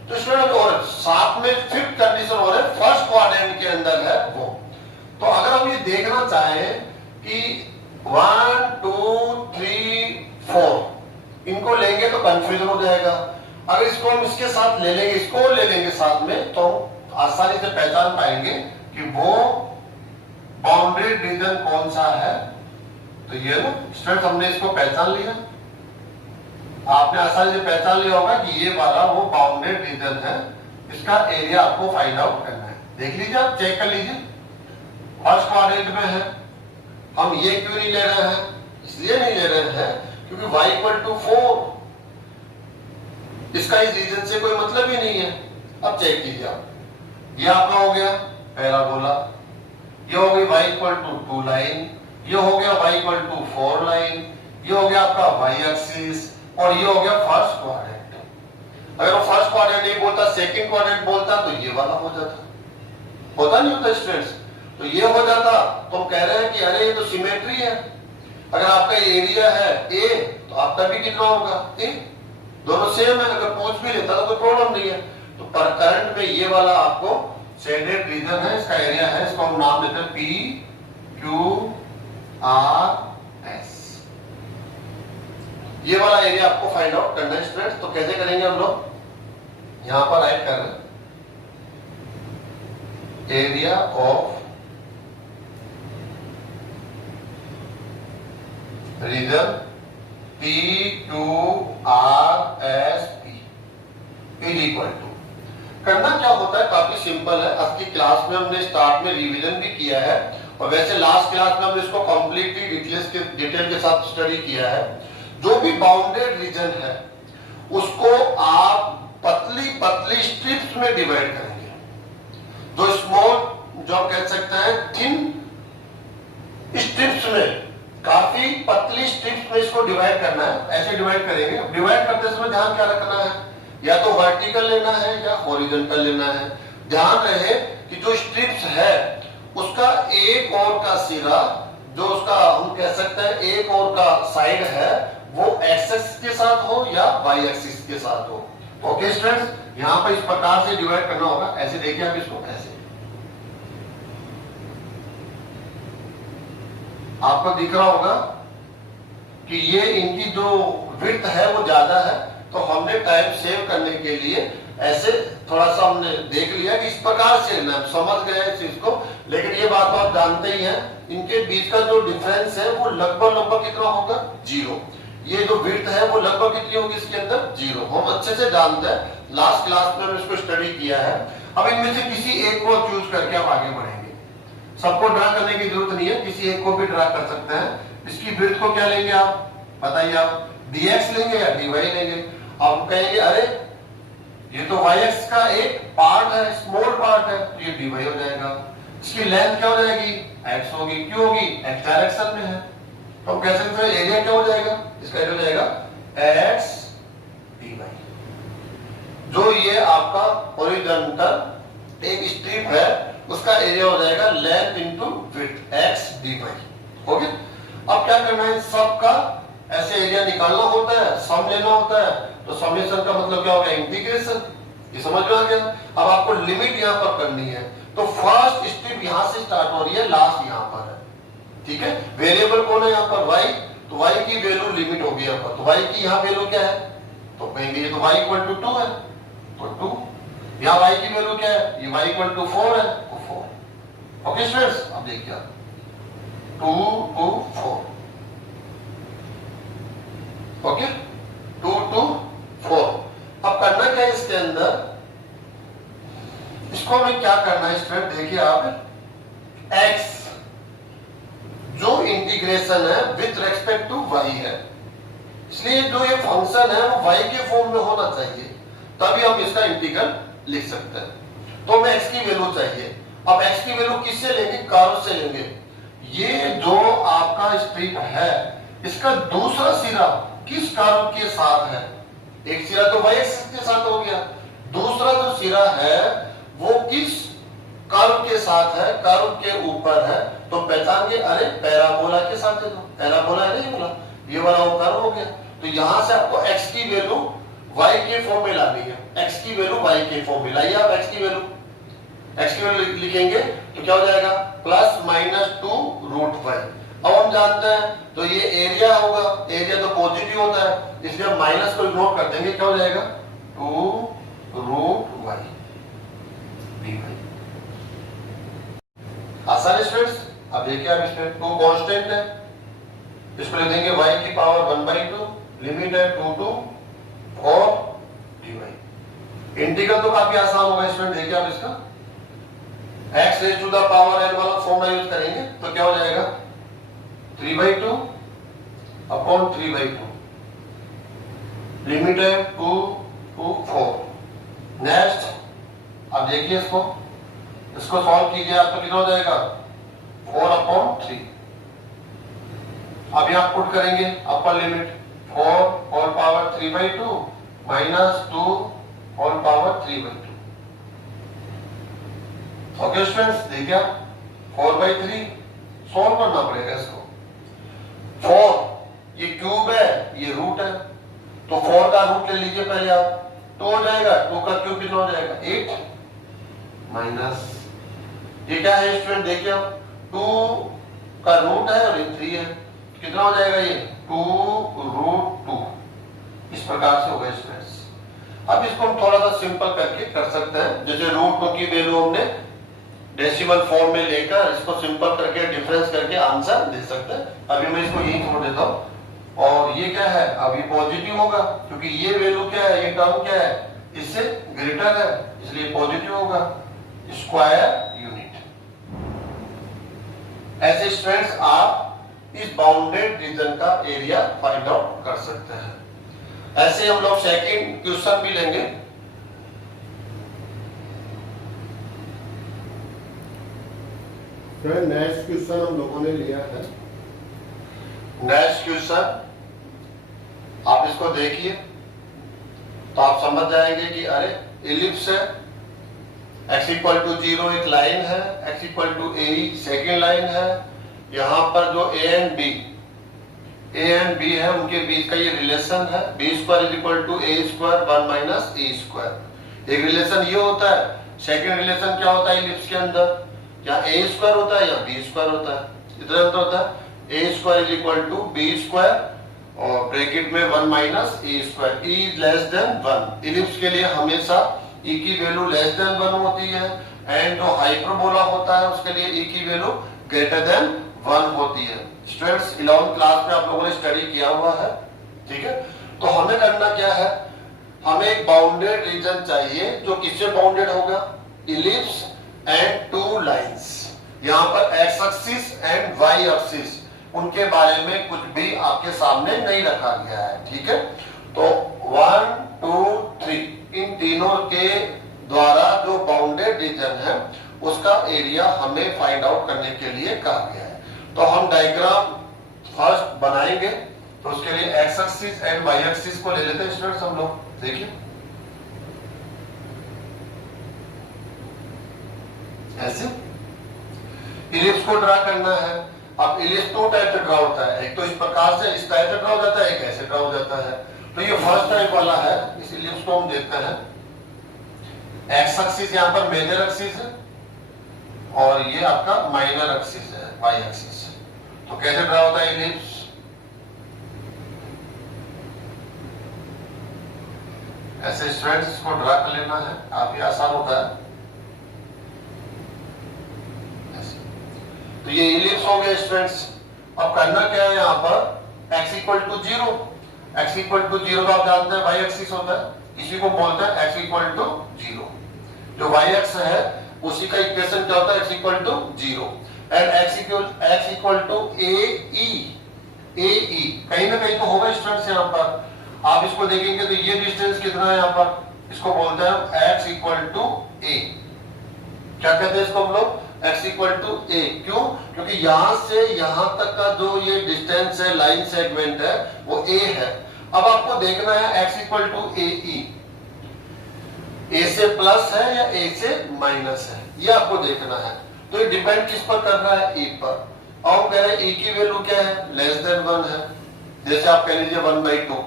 तो स्टूडेंट और साथ में फिफ्थ कंडीशन हो रहा है फर्स्ट क्वाड्रेंट के अंदर है वो। तो अगर हम ये देखना चाहें कि 1 2 3 4 इनको लेंगे तो कंफ्यूजन हो जाएगा, अगर इसको हम इसके साथ ले लेंगे, इसको ले लेंगे साथ में, तो आसानी से पहचान पाएंगे कि वो बाउंड्री रीजन कौन सा है। तो ये ना स्टूडेंट हमने इसको पहचान लिया, आपने आसानी से पहचान लिया होगा कि ये वाला वो बाउंडेड रीजन है, इसका एरिया आपको फाइंड आउट करना है। देख लीजिए, आप चेक कर लीजिए, फर्स्ट क्वाड्रेंट में है, हम ये क्यों नहीं ले रहे हैं, इसलिए नहीं ले रहे हैं क्योंकि y इक्वल टू 4, इसका इस रीजन से कोई मतलब ही नहीं है। अब चेक कीजिए आप, ये आपका हो गया पैराबोला, ये हो गई y इक्वल टू 2 लाइन, ये हो गया y इक्वल टू 4 लाइन, ये हो गया आपका y एक्सिस, और ये हो गया फर्स्ट क्वाड्रेंट। अगर वो फर्स्ट क्वाड्रेंट नहीं बोलता, सेकंड क्वाड्रेंट बोलता तो ये वाला हो जाता, होता नहीं होता स्टूडेंट्स, तो ये हो जाता, तो हम कह रहे हैं कि अरे ये तो सिमेट्री है। अगर आपका एरिया है a तो आपका भी कितना होगा a, दोनों सेम है, अगर पूछ भी लेता तो कोई प्रॉब्लम नहीं है। तो पर करंट में ये वाला आपको शेडेड रीजन है, इसका एरिया है, इसको हम नाम देते हैं P Q R S। ये वाला एरिया आपको फाइंड आउट करना है स्टूडेंट्स। तो कैसे करेंगे हम लोग, यहां पर राइट कर रहे हैं area of region P Q R S P is equal to, करना क्या होता है काफी सिंपल है। आज की क्लास में हमने स्टार्ट में रिवीजन भी किया है, और वैसे लास्ट क्लास में हमने इसको कंप्लीटली डिटेल के साथ स्टडी किया है। जो भी बाउंडेड रीजन है उसको आप पतली पतली स्ट्रिप्स में डिवाइड करेंगे। जो स्मॉल जो हम कह सकते हैं थिन स्ट्रिप्स में, काफी पतली स्ट्रिप्स में इसको डिवाइड करना है। ऐसे डिवाइड करेंगे। डिवाइड करते समय ध्यान क्या रखना है, या तो वर्टिकल लेना है या हॉरिजॉन्टल लेना है। ध्यान रहे कि जो स्ट्रिप्स है उसका एक ओर का सिरा, जो उसका हम कह सकते हैं एक ओर का साइड है, वो एक्स एक्सिस के साथ हो या वाई एक्सिस के साथ हो। ओके स्टूडेंट्स, यहां पर इस प्रकार से डिवाइड करना होगा। ऐसे देखिए आप इसको, ऐसे आपको दिख रहा होगा कि ये इनकी जो विड्थ है वो ज्यादा है, तो हमने टाइम सेव करने के लिए ऐसे थोड़ा सा हमने देख लिया कि इस प्रकार से ना समझ गए इस चीज को। लेकिन ये बात तो आप जानते ही हैं, इनके बीच का जो डिफरेंस है वो लगभग कितना होगा, 0। ये जो विड्थ है वो लगभग कितनी होगी इसके अंदर, 0। हम अच्छे से जानते हैं, लास्ट क्लास में हमने इसको स्टडी किया है। अब इनमें से किसी एक को चूज करके आप आगे बढ़ेंगे। सबको ड्रा करने की जरूरत नहीं है, किसी एक को भी ड्रा कर सकते हैं। इसकी विड्थ को क्या लेंगे आप बताइए, आप dx लेंगे या dy लेंगे। आप कहेंगे अरे ये तो yx का एक पार्ट है, स्मॉल पार्ट है, तो ये dy हो जाएगा। इसकी लेंथ क्या हो जाएगी, x होगी। क्यों होगी, x डायरेक्शन में है। तो हम कह सकते हैं एरिया क्या हो जाएगा, इसका एरिया हो जाएगा x dy। जो ये आपका हॉरिजॉन्टल एक स्ट्रिप है उसका एरिया हो जाएगा length into width x dy। Okay, अब क्या करना है, सबका ऐसे एरिया निकालना होता है, सम लेना होता है। तो समेशन का मतलब क्या होगा, इंटीग्रेशन। ये समझ में आ गया। अब आपको लिमिट यहाँ पर करनी है, तो फर्स्ट स्टेप यहाँ से स्टार्ट हो रही है, लास्ट यहाँ पर है। ठीक है, वेरिएबल कौन है यहाँ पर, y। तो y की वैल्यू लिमिट होगी यहाँ पर। तो y की यहाँ वैल्यू क्या है, तो कहेंगे ये तो y इक्वल टू 2 है, तो 2। यहाँ y की वैल्यू क्या है, ये y इक्वल टू 4 है, तो 4। ओके स्टूडेंट्स, अब देखिए आप 2 2 4। ओके, 2 2 4। अब करना क्या है इसके अंदर, इसको हमें क्या करना है स्टूडेंट, देखिए आप x जो इंटीग्रेशन है विथ रेस्पेक्ट टू y है, इसलिए जो ये फंक्शन है वो y के फॉर्म में होना चाहिए, तभी हम इसका इंटीग्रल लिख सकते हैं। तो हमें x की वैल्यू चाहिए। अब x की वैल्यू किससे लेंगे, कर्व से लेंगे। ये जो आपका स्ट्रिप है इसका दूसरा सिरा किस कर्व के साथ है, एक सिरा तो y एक्सिस के साथ हो गया, दूसरा जो सिरा है वो किस कर्व के साथ है, कर्व के ऊपर है। तो पहचान के अरे पैराबोला के साथ है, तो पैराबोला है, नहीं बोला ये वाला वो कर्व हो गया। तो यहां से आपको x की वैल्यू y के फॉर्म में लानी है, x की वैल्यू y के फॉर्म में लाइए। आप x की वैल्यू लिखेंगे तो क्या हो जाएगा, +-2 √y। अब हम जानते हैं तो ये एरिया होगा, एरिया तो पॉजिटिव होता है, इसलिए हम माइनस को इग्नोर कर देंगे, क्या हो जाएगा 2 √y dy। आसान स्टूडेंट्स। अब देखिए आप इसमें 2 कांस्टेंट है, इसको लिख देंगे y की पावर 1/2, लिमिट है 2 to 4 dy। इंटीग्रल तो काफी आसान होगा स्टूडेंट, देखिए आप इसका x raise to the power n वाला फॉर्मूला यूज करेंगे तो क्या हो जाएगा 3/2 अपॉन 3/2, लिमिट है 2 to 4। नेक्स्ट अब देखिए इसको सॉल्व कीजिए, आपको कितना हो जाएगा 4/3। अब यहां पुट करेंगे upper limit 4 whole power 3/2 minus 2 whole power 3/2। Okay students, देखिए 4/3 सॉल्व करना पड़ेगा इसको। 4 ये क्यूब है, ये रूट है, तो 4 का रूट ले लीजिए पहले आप, 2 हो जाएगा, 2 का क्यूब कितना हो जाएगा 8 माइनस ये क्या है स्टूडेंट, देखिए आप 2 का रूट है और ये 3 है, कितना हो जाएगा ये 2 √2। इस प्रकार से होगा स्टूडेंट्स। अब इसको हम थोड़ा सा सिंपल करके कर सकते हैं, जैसे √2 की वैल्यू हमने डेसिमल फॉर्म में लेकर इसको सिंपल करके डिफरेंस करके आंसर दे सकते हैं। अभी मैं इसको यही छोड़ देता हूं। और ये क्या है, अभी पॉजिटिव होगा क्योंकि ये वैल्यू क्या है, ये टर्म क्या है, इससे ग्रेटर है, इसलिए पॉजिटिव होगा, स्क्वायर यूनिट। ऐसे स्टूडेंट्स आप इस बाउंडेड रीजन का एरिया फाइंड आउट कर सकते हैं। ऐसे हम लोग सेकंड क्वेश्चन भी लेंगे। नेक्स्ट क्वेश्चन हम लोगों ने लिया है। नेक्स्ट क्वेश्चन आप इसको देखिए तो आप समझ जाएंगे कि अरे इलिप्स है, x इक्वल टू 0 एक लाइन है, x equal to a second line है, यहाँ पर जो ए एंड बी है उनके बीच का ये रिलेशन है, b square is equal to a square 1 minus A square. एक रिलेशन ये होता है। सेकेंड रिलेशन क्या होता है इलिप्स के अंदर, या ए स्क्वायर होता है या बी स्क्वायर होता है। इतना अंतर होता है, A square is equal to B square और ब्रैकेट में 1 माइनस ए square, e less than 1। Ellipse के लिए हमेशा ई की वैल्यू लेस देन 1 होती है, एंड जो हाइपरबोला होता है उसके लिए ई की वैल्यू ग्रेटर देन 1 होती है। स्टूडेंट्स 11th क्लास में आप लोगों ने स्टडी किया हुआ है, ठीक है। तो हमें करना क्या है, हमें एक बाउंडेड रीजन चाहिए जो किससे बाउंडेड होगा, इलिप्स एंड टू लाइंस। यहाँ पर x axis and y axis उनके बारे में कुछ भी आपके सामने नहीं रखा गया है, ठीक है। तो 1 2 3 इन तीनों के द्वारा जो बाउंडेड रीजन है उसका एरिया हमें फाइंड आउट करने के लिए कहा गया है। तो हम डायग्राम फर्स्ट बनाएंगे, तो उसके लिए x axis and y axis को ले लेते हैं स्टूडेंट्स हम लोग। देखिए ऐसे इलिप्स को ड्रा करना है। अब इलिप्स दो टाइप से ड्रा होता है, एक तो इस प्रकार से इस टाइप से ड्रा हो जाता है, एक ऐसे ड्रा हो जाता है। तो ये फर्स्ट टाइप वाला है, इस इलिप्स को हम देखते हैं। एक्स एक्सिस यहाँ पर मेजर एक्सिस है और ये आपका माइनर एक्सिस है, वाई एक्सिस। तो कैसे ड्रा होता है इलिप्स, ऐसे स्टूडेंट्स को ड्रा कर लेना है, काफी आसान होता है। तो ये इलिप्स हो गए स्टूडेंट्स। अब करना क्या है, यहाँ पर x equal to 0, x equal to 0 तो आप जानते हैं वाई एक्सिस होता है, इसी को बोलते हैं x इक्वल टू 0। जो वाई एक्स है उसी का इक्वेशन क्या होता है, x equal to 0 and x equal to A कहीं ना कहीं तो होगा स्टूडेंट्स। यहाँ पर आप इसको देखेंगे तो ये डिस्टेंस कितना है, यहाँ पर इसको बोलते हैं x इक्वल टू ए। क्या कहते हैं इसको हम लोग, x इक्वल टू ए। क्यों, क्योंकि यहां से यहां तक का जो ये डिस्टेंस है, लाइन सेगमेंट है, वो a है। अब आपको देखना है x इक्वल टू ए से प्लस है या a से माइनस है, ये आपको देखना है। तो ये डिपेंड किस पर कर रहा है, e पर। और हम कह रहे हैं e की वैल्यू क्या है, लेस देन 1 है। जैसे आप कह लीजिए 1/2,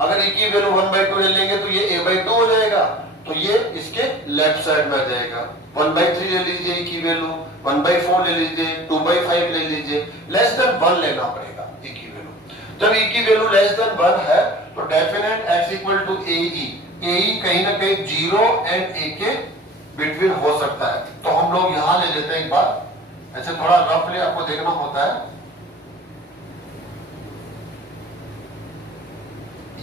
अगर e की वैल्यू 1/2 ले लेंगे तो ये a/2 हो जाएगा, तो ये इसके लेफ्ट साइड में आ जाएगा। 1/3 ले लीजिए e की वैल्यू, 1/4 ले लीजिए, 2/5 ले लीजिए, लेस देन 1 लेना पड़ेगा e की वैल्यू। जब e की वैल्यू लेस देन 1 है तो definite x equal to A कहीं ना कहीं 0 एंड a के बिटवीन हो सकता है। तो हम लोग यहां ले लेते हैं एक बार, ऐसे थोड़ा रफली आपको देखना होता है।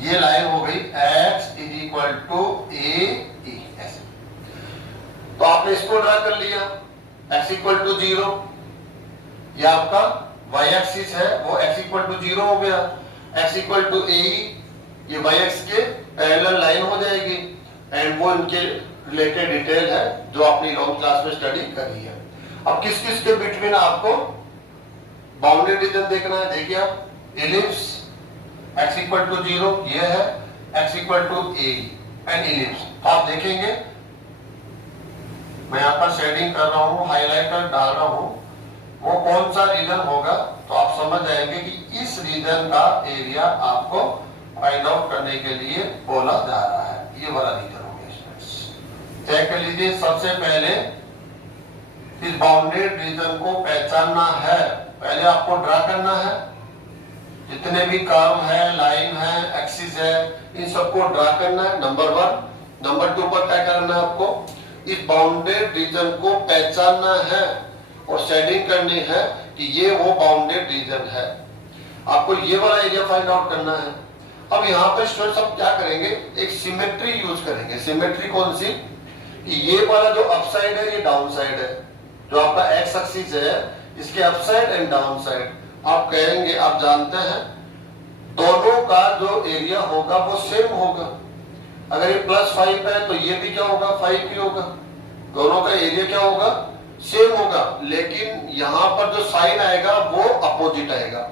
ये लाइन हो गई x इज इक्वल टू ए, ऐसे। तो आपने इसको ड्रा कर लिया, x इक्वल टू 0, ये आपका y एक्सिस है, वो x इक्वल टू 0 हो गया। x इक्वल टू ए, ये y एक्स के पैरेलल लाइन हो जाएगी, एंड वो इनके रिलेटेड डिटेल है जो आपने लॉन्ग क्लास में स्टडी करी है। अब किस किस के बिटवीन आपको बाउंडेड रीजन देखना है, देखिए आप, इलिप्स x इक्वल टू 0 ये है, x equal to a and ellipse. तो आप देखेंगे मैं यहाँ पर शेडिंग कर रहा हूँ, हाईलाइटर डाल रहा हूँ, वो कौन सा रीजन होगा, तो आप समझ जाएंगे कि इस रीजन का एरिया आपको फाइंड आउट करने के लिए बोला जा रहा है। ये वाला रीजन हो गया स्टूडेंट्स। चेक कर लीजिए, सबसे पहले इस बाउंडेड रीजन को पहचानना है, पहले आपको ड्रा करना है। जितने भी कर्व है, लाइन है, एक्सिस है, इन सबको ड्रा करना है, नंबर 1। नंबर 2 पर क्या करना है, आपको इस बाउंडेड रीजन को पहचानना है और शेडिंग करनी है कि ये वो बाउंडेड रीजन है। आपको ये वाला एरिया फाइंड आउट करना है। अब यहाँ पे स्टूडेंट्स हम क्या करेंगे, एक सिमेट्री यूज करेंगे। सिमेट्री कौन सी, ये वाला जो अप साइड है ये डाउन साइड है, जो आपका एक्स एक्सिस है इसके up side and down side. आप कहेंगे, आप जानते हैं दोनों का जो एरिया होगा वो सेम होगा। अगर ये +5 है तो ये भी क्या होगा, 5 भी होगा। दोनों का एरिया क्या होगा, सेम होगा, लेकिन यहाँ पर जो साइन आएगा वो अपोजिट आएगा।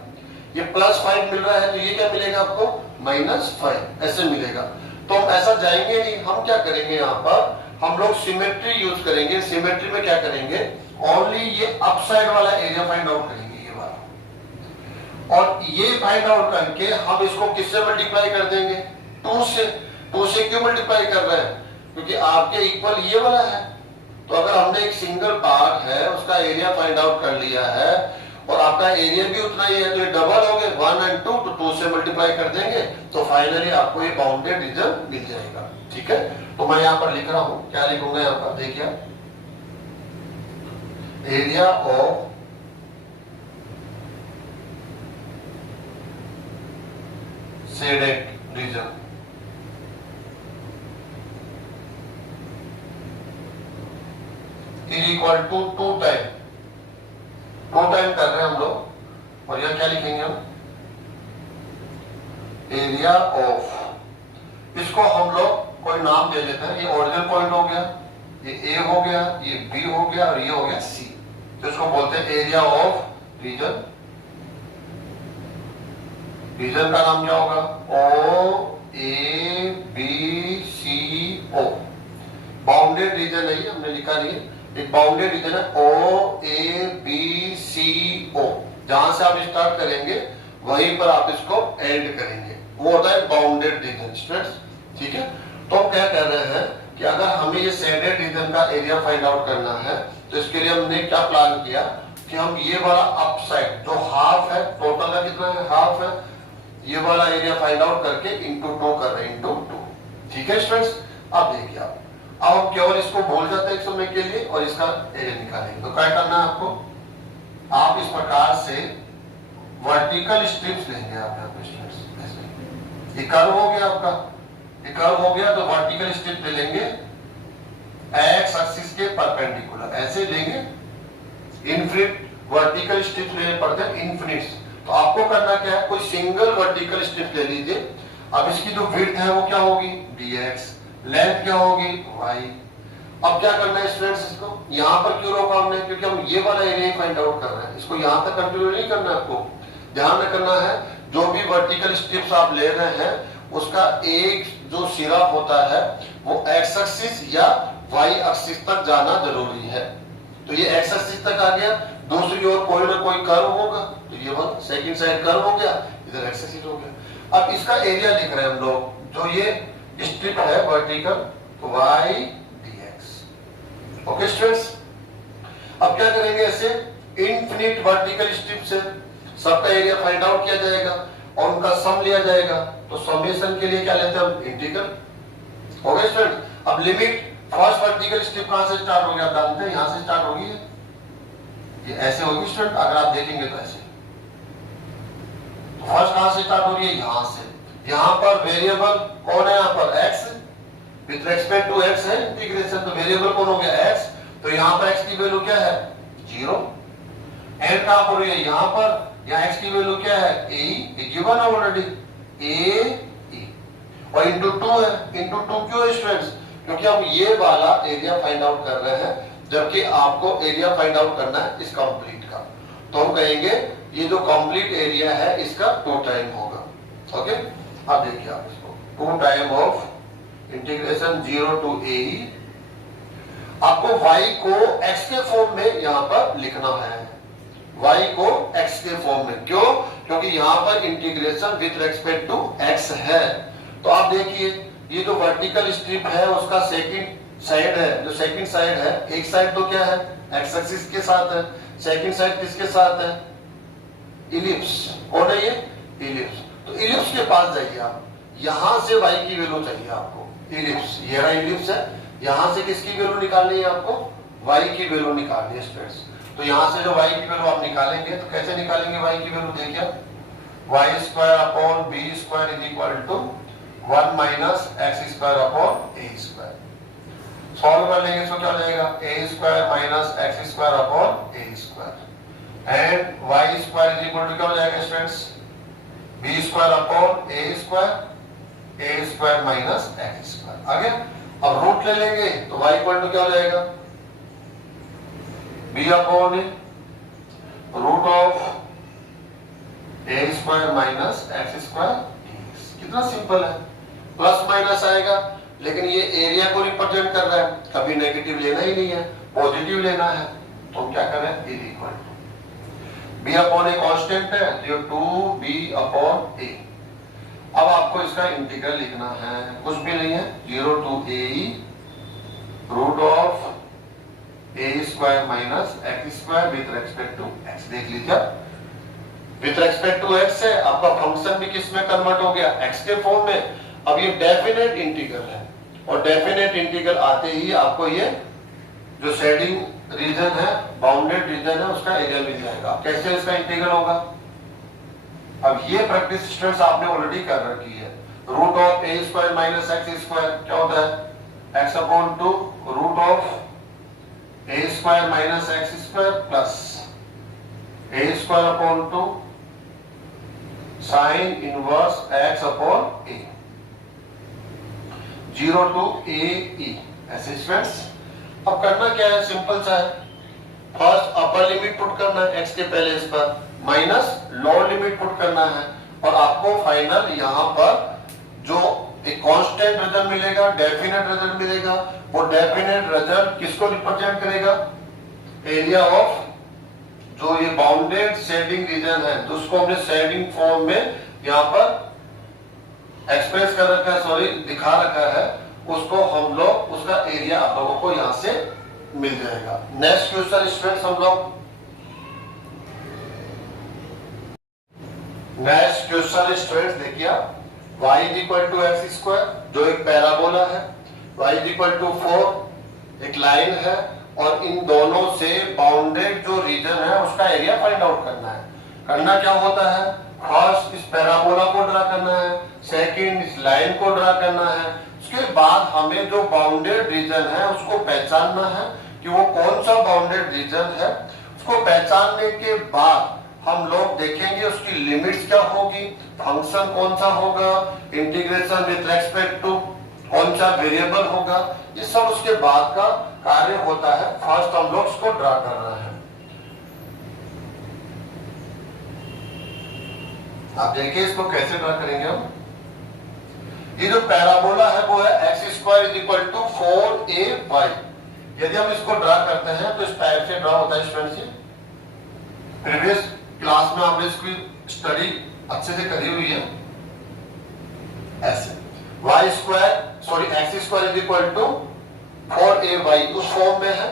ये +5 मिल रहा है तो ये क्या मिलेगा आपको, -5 ऐसे मिलेगा। तो हम ऐसा जाएंगे नहीं, हम क्या करेंगे, यहाँ पर हम लोग सिमेट्री यूज करेंगे। सिमेट्री में क्या करेंगे, ओनली ये अपसाइड वाला एरिया फाइंड आउट करेंगे, ये वाला, और ये फाइंड आउट करके हम इसको किससे मल्टीप्लाई कर देंगे, 2 से। 2 से क्यों मल्टीप्लाई कर रहे हैं, क्योंकि आपके इक्वल ये वाला है। तो अगर हमने एक सिंगल पार्ट है उसका एरिया फाइंड आउट कर लिया है और आपका एरिया भी उतना ही है, तो ये डबल हो गए 1 और 2, तो 2 से मल्टीप्लाई कर देंगे तो फाइनली आपको ये बाउंडेड रीजन मिल जाएगा। ठीक है, तो मैं यहाँ पर लिख रहा हूं, क्या लिखूंगा यहाँ पर, देखिए, area of shaded region is equal to 2 time कर रहे हैं हम लोग, और यह क्या लिखेंगे हम, एरिया ऑफ, इसको हम लोग कोई नाम दे लेते हैं। ये ओरिजिनल पॉइंट हो गया, ये ए हो गया, ये बी हो गया और ये हो गया सी, तो इसको बोलते हैं एरिया ऑफ रीजन। रीजन का नाम क्या होगा, O A B C O. Bounded region है, हमने लिखा नहीं है, एक बाउंडेड रीजन है ओ ए बी सी ओ। जहां से आप स्टार्ट करेंगे वहीं पर आप इसको एंड करेंगे, वो होता है बाउंडेड रीजन स्टूडेंट्स। ठीक है, तो हम क्या कर रहे हैं कि अगर हमें ये शेडेड रीजन का एरिया फाइंड आउट करना है तो इसके लिए हमने क्या प्लान किया कि हम ये वाला अपसाइड जो हाफ है, टोटल का कितना है, हाफ है, ये वाला एरिया फाइंड आउट करके इंटू 2 कर रहे हैं, इंटू 2। ठीक है स्टूडेंट्स, अब देखिए आप, अब केवल इसको भूल जाते हैं एक समय के लिए और इसका एरिया निकालेंगे। तो क्या करना है आपको, आप इस प्रकार से वर्टिकल स्ट्रिप्स लेंगे आप यहाँ पे स्टूडेंट्स, ऐसे। ये कर्व हो गया आपका, ये कर्व हो गया, तो वर्टिकल स्ट्रिप ले लेंगे एक्स एक्सिस के परपेंडिकुलर, ऐसे लेंगे। इनफिनिट वर्टिकल स्ट्रिप लेने पड़ते हैं, इनफिनिट। तो आपको करना क्या है, कोई सिंगल वर्टिकल स्ट्रिप ले लीजिए। अब इसकी जो विड्थ है वो क्या होगी, dx, लेंथ क्या होगी, y। अब क्या करना है स्टूडेंट्स, इसको यहाँ पर क्यों रोका हमने, क्योंकि हम ये वाला एरिया फाइंड आउट कर रहे हैं, इसको यहाँ तक कंटिन्यू नहीं करना है। आपको ध्यान रखना है, जो भी वर्टिकल स्ट्रिप्स आप ले रहे हैं उसका एक जो सिरा होता है वो एक्स एक्सिस या वाई एक्सिस तक जाना जरूरी है। तो ये एक्स एक्सिस तक आ गया, दूसरी ओर कोई ना कोई कर्व होगा, तो ये वाला सेकंड साइड कर्व हो गया, इधर एक्स एक्सिस हो गया। अब इसका एरिया लिख रहे हैं हम लोग, जो ये स्ट्रिप है vertical, y dx। Okay students, अब क्या करेंगे, ऐसे इनफिनिट वर्टिकल स्ट्रिप से सबका एरिया फाइंड आउट किया जाएगा और उनका सम लिया जाएगा। तो समेशन के लिए क्या लेते हैं हम, इंटीग्रल। ओके स्टूडेंट, अब लिमिट, फर्स्ट वर्टिकल स्ट्रिप कहां से स्टार्ट होगी, आप जानते हैं, यहां से स्टार्ट होगी, ये ऐसे होगी स्टूडेंट, अगर आप देखेंगे तो ऐसे। तो फर्स्ट कहां से स्टार्ट हो रही है, यहां से। यहाँ पर वेरिएबल कौन है, यहाँ पर x, with respect to x है इंटीग्रेशन, तो वेरिएबल कौन हो गया x, तो यहाँ पर x की वैल्यू क्या है, 0। एंड कहां पर है, यहाँ पर, यहाँ x की वैल्यू क्या है, a, गिवन है ऑलरेडी, a, और इंटू 2 है। इंटू 2 क्यों है स्टूडेंट्स, क्योंकि हम ये वाला एरिया फाइंड आउट कर रहे हैं, जबकि आपको एरिया फाइंड आउट करना है इस कंप्लीट का। तो हम कहेंगे ये जो कंप्लीट एरिया है इसका 2 टाइम होगा। ओके, अब देखिए आप इसको, 2 time of integration 0 to a। आपको y को x के फॉर्म में यहां पर लिखना है, y को x के फॉर्म में। क्यों, क्योंकि यहां पर integration with respect to x है। तो आप देखिए, ये जो वर्टिकल स्ट्रिप है उसका सेकंड साइड है, जो सेकंड साइड है, एक साइड तो क्या है, x एक्सिस के साथ है, सेकंड साइड किसके साथ है, इलिप्स। कौन है ये, इलिप्स। तो इलिप्स के पास जाइए आप, यहां से y की वैल्यू चाहिए आपको, इलिप्स, ये रहा इलिप्स है, यहां से किसकी वैल्यू निकालनी है आपको, y की वैल्यू निकालनी है स्टूडेंट्स। तो यहां से जो y की वैल्यू आप निकालेंगे, तो कैसे निकालेंगे y की वैल्यू, देखिए, y² upon b² is equal to 1 minus x² upon a²। Solve कर लेंगे, इसको क्या हो जाएगा, a² minus x² upon a², and y² is equal to क्या हो जाएगा students, b² upon a² minus x²। आगे अब रूट ले लेंगे, तो y इक्वल टू क्या हो जाएगा, b upon a root of a square minus x square. कितना सिंपल है, प्लस माइनस आएगा, लेकिन ये एरिया को रिप्रेजेंट कर रहा है, कभी नेगेटिव लेना ही नहीं है, पॉजिटिव लेना है, तो हम क्या करें, is equal to b upon a constant है, जो 2b अपॉन ए। अब आपको इसका इंटीग्रल लिखना है, कुछ भी नहीं है, 0 to a root of a square minus x square with respect to x. देख लीजिए, विथ रेस्पेक्ट टू एक्स है, आपका फंक्शन भी किस में कन्वर्ट हो गया, एक्स के फॉर्म में। अब ये डेफिनेट इंटीग्रल है, और डेफिनेट इंटीग्रल आते ही आपको ये जो शेडिंग रीजन है, बाउंडेड रीजन है, उसका एरिया मिल जाएगा। कैसे इसका इंटीग्रल होगा, अब ये प्रैक्टिस स्टूडेंट्स आपने ऑलरेडी कर रखी है। Root of a square minus x square क्या होता है, x upon 2 root of a square minus x square plus a square upon 2 sine inverse x upon a, 0 to a ई। ऐसे स्टूडेंट्स अब करना क्या है, सिंपल सा है, फर्स्ट अपर लिमिट पुट करना है एक्स के पहले इस पर, माइनस लोअर लिमिट पुट करना है, और आपको फाइनल यहाँ पर जो एक कांस्टेंट रिजल्ट मिलेगा, डेफिनेट रिजल्ट मिलेगा। वो डेफिनेट रिजल्ट किसको रिप्रेजेंट करेगा, एरिया ऑफ जो ये बाउंडेड शेडिंग रीजन है, तो उसको हमने शेडिंग फॉर्म में यहाँ पर एक्सप्रेस कर रखा है, सॉरी दिखा रखा है, उसको हम लोग उसका एरिया आप लोगों को यहां से मिल जाएगा। नेक्स्ट क्वेश्चन स्टूडेंट्स, हम लोग नेक्स्ट क्वेश्चन स्टूडेंट्स देखिए, y is equal to x square, जो एक पैराबोला है, y इज इक्वल टू 4 एक लाइन है, और इन दोनों से बाउंडेड जो रीजन है उसका एरिया फाइंड आउट करना है। करना क्या होता है, फर्स्ट इस पैराबोला को ड्रा करना है, सेकंड इस लाइन को ड्रा करना है, उसके बाद हमें जो बाउंडेड रीजन है उसको पहचानना है कि वो कौन सा बाउंडेड रीजन है। उसको पहचानने के बाद हम लोग देखेंगे उसकी लिमिट्स क्या होगी, फंक्शन कौन सा होगा, इंटीग्रेशन विथ रेस्पेक्ट टू कौन सा वेरिएबल होगा, ये सब उसके बाद का कार्य होता है। फर्स्ट हम लोग उसको ड्रा कर रहे हैं। आप देखिए इसको कैसे ड्रा करेंगे हम। ये जो पैराबोला है वो है x square is equal to 4ay। यदि हम इसको ड्रा करते हैं तो इस टाइप से ड्रा होता है स्टूडेंट्स। प्रीवियस क्लास में आपने इसकी स्टडी अच्छे से करी हुई है। ऐसे y square sorry x square is equal to 4ay उस फॉर्म में है।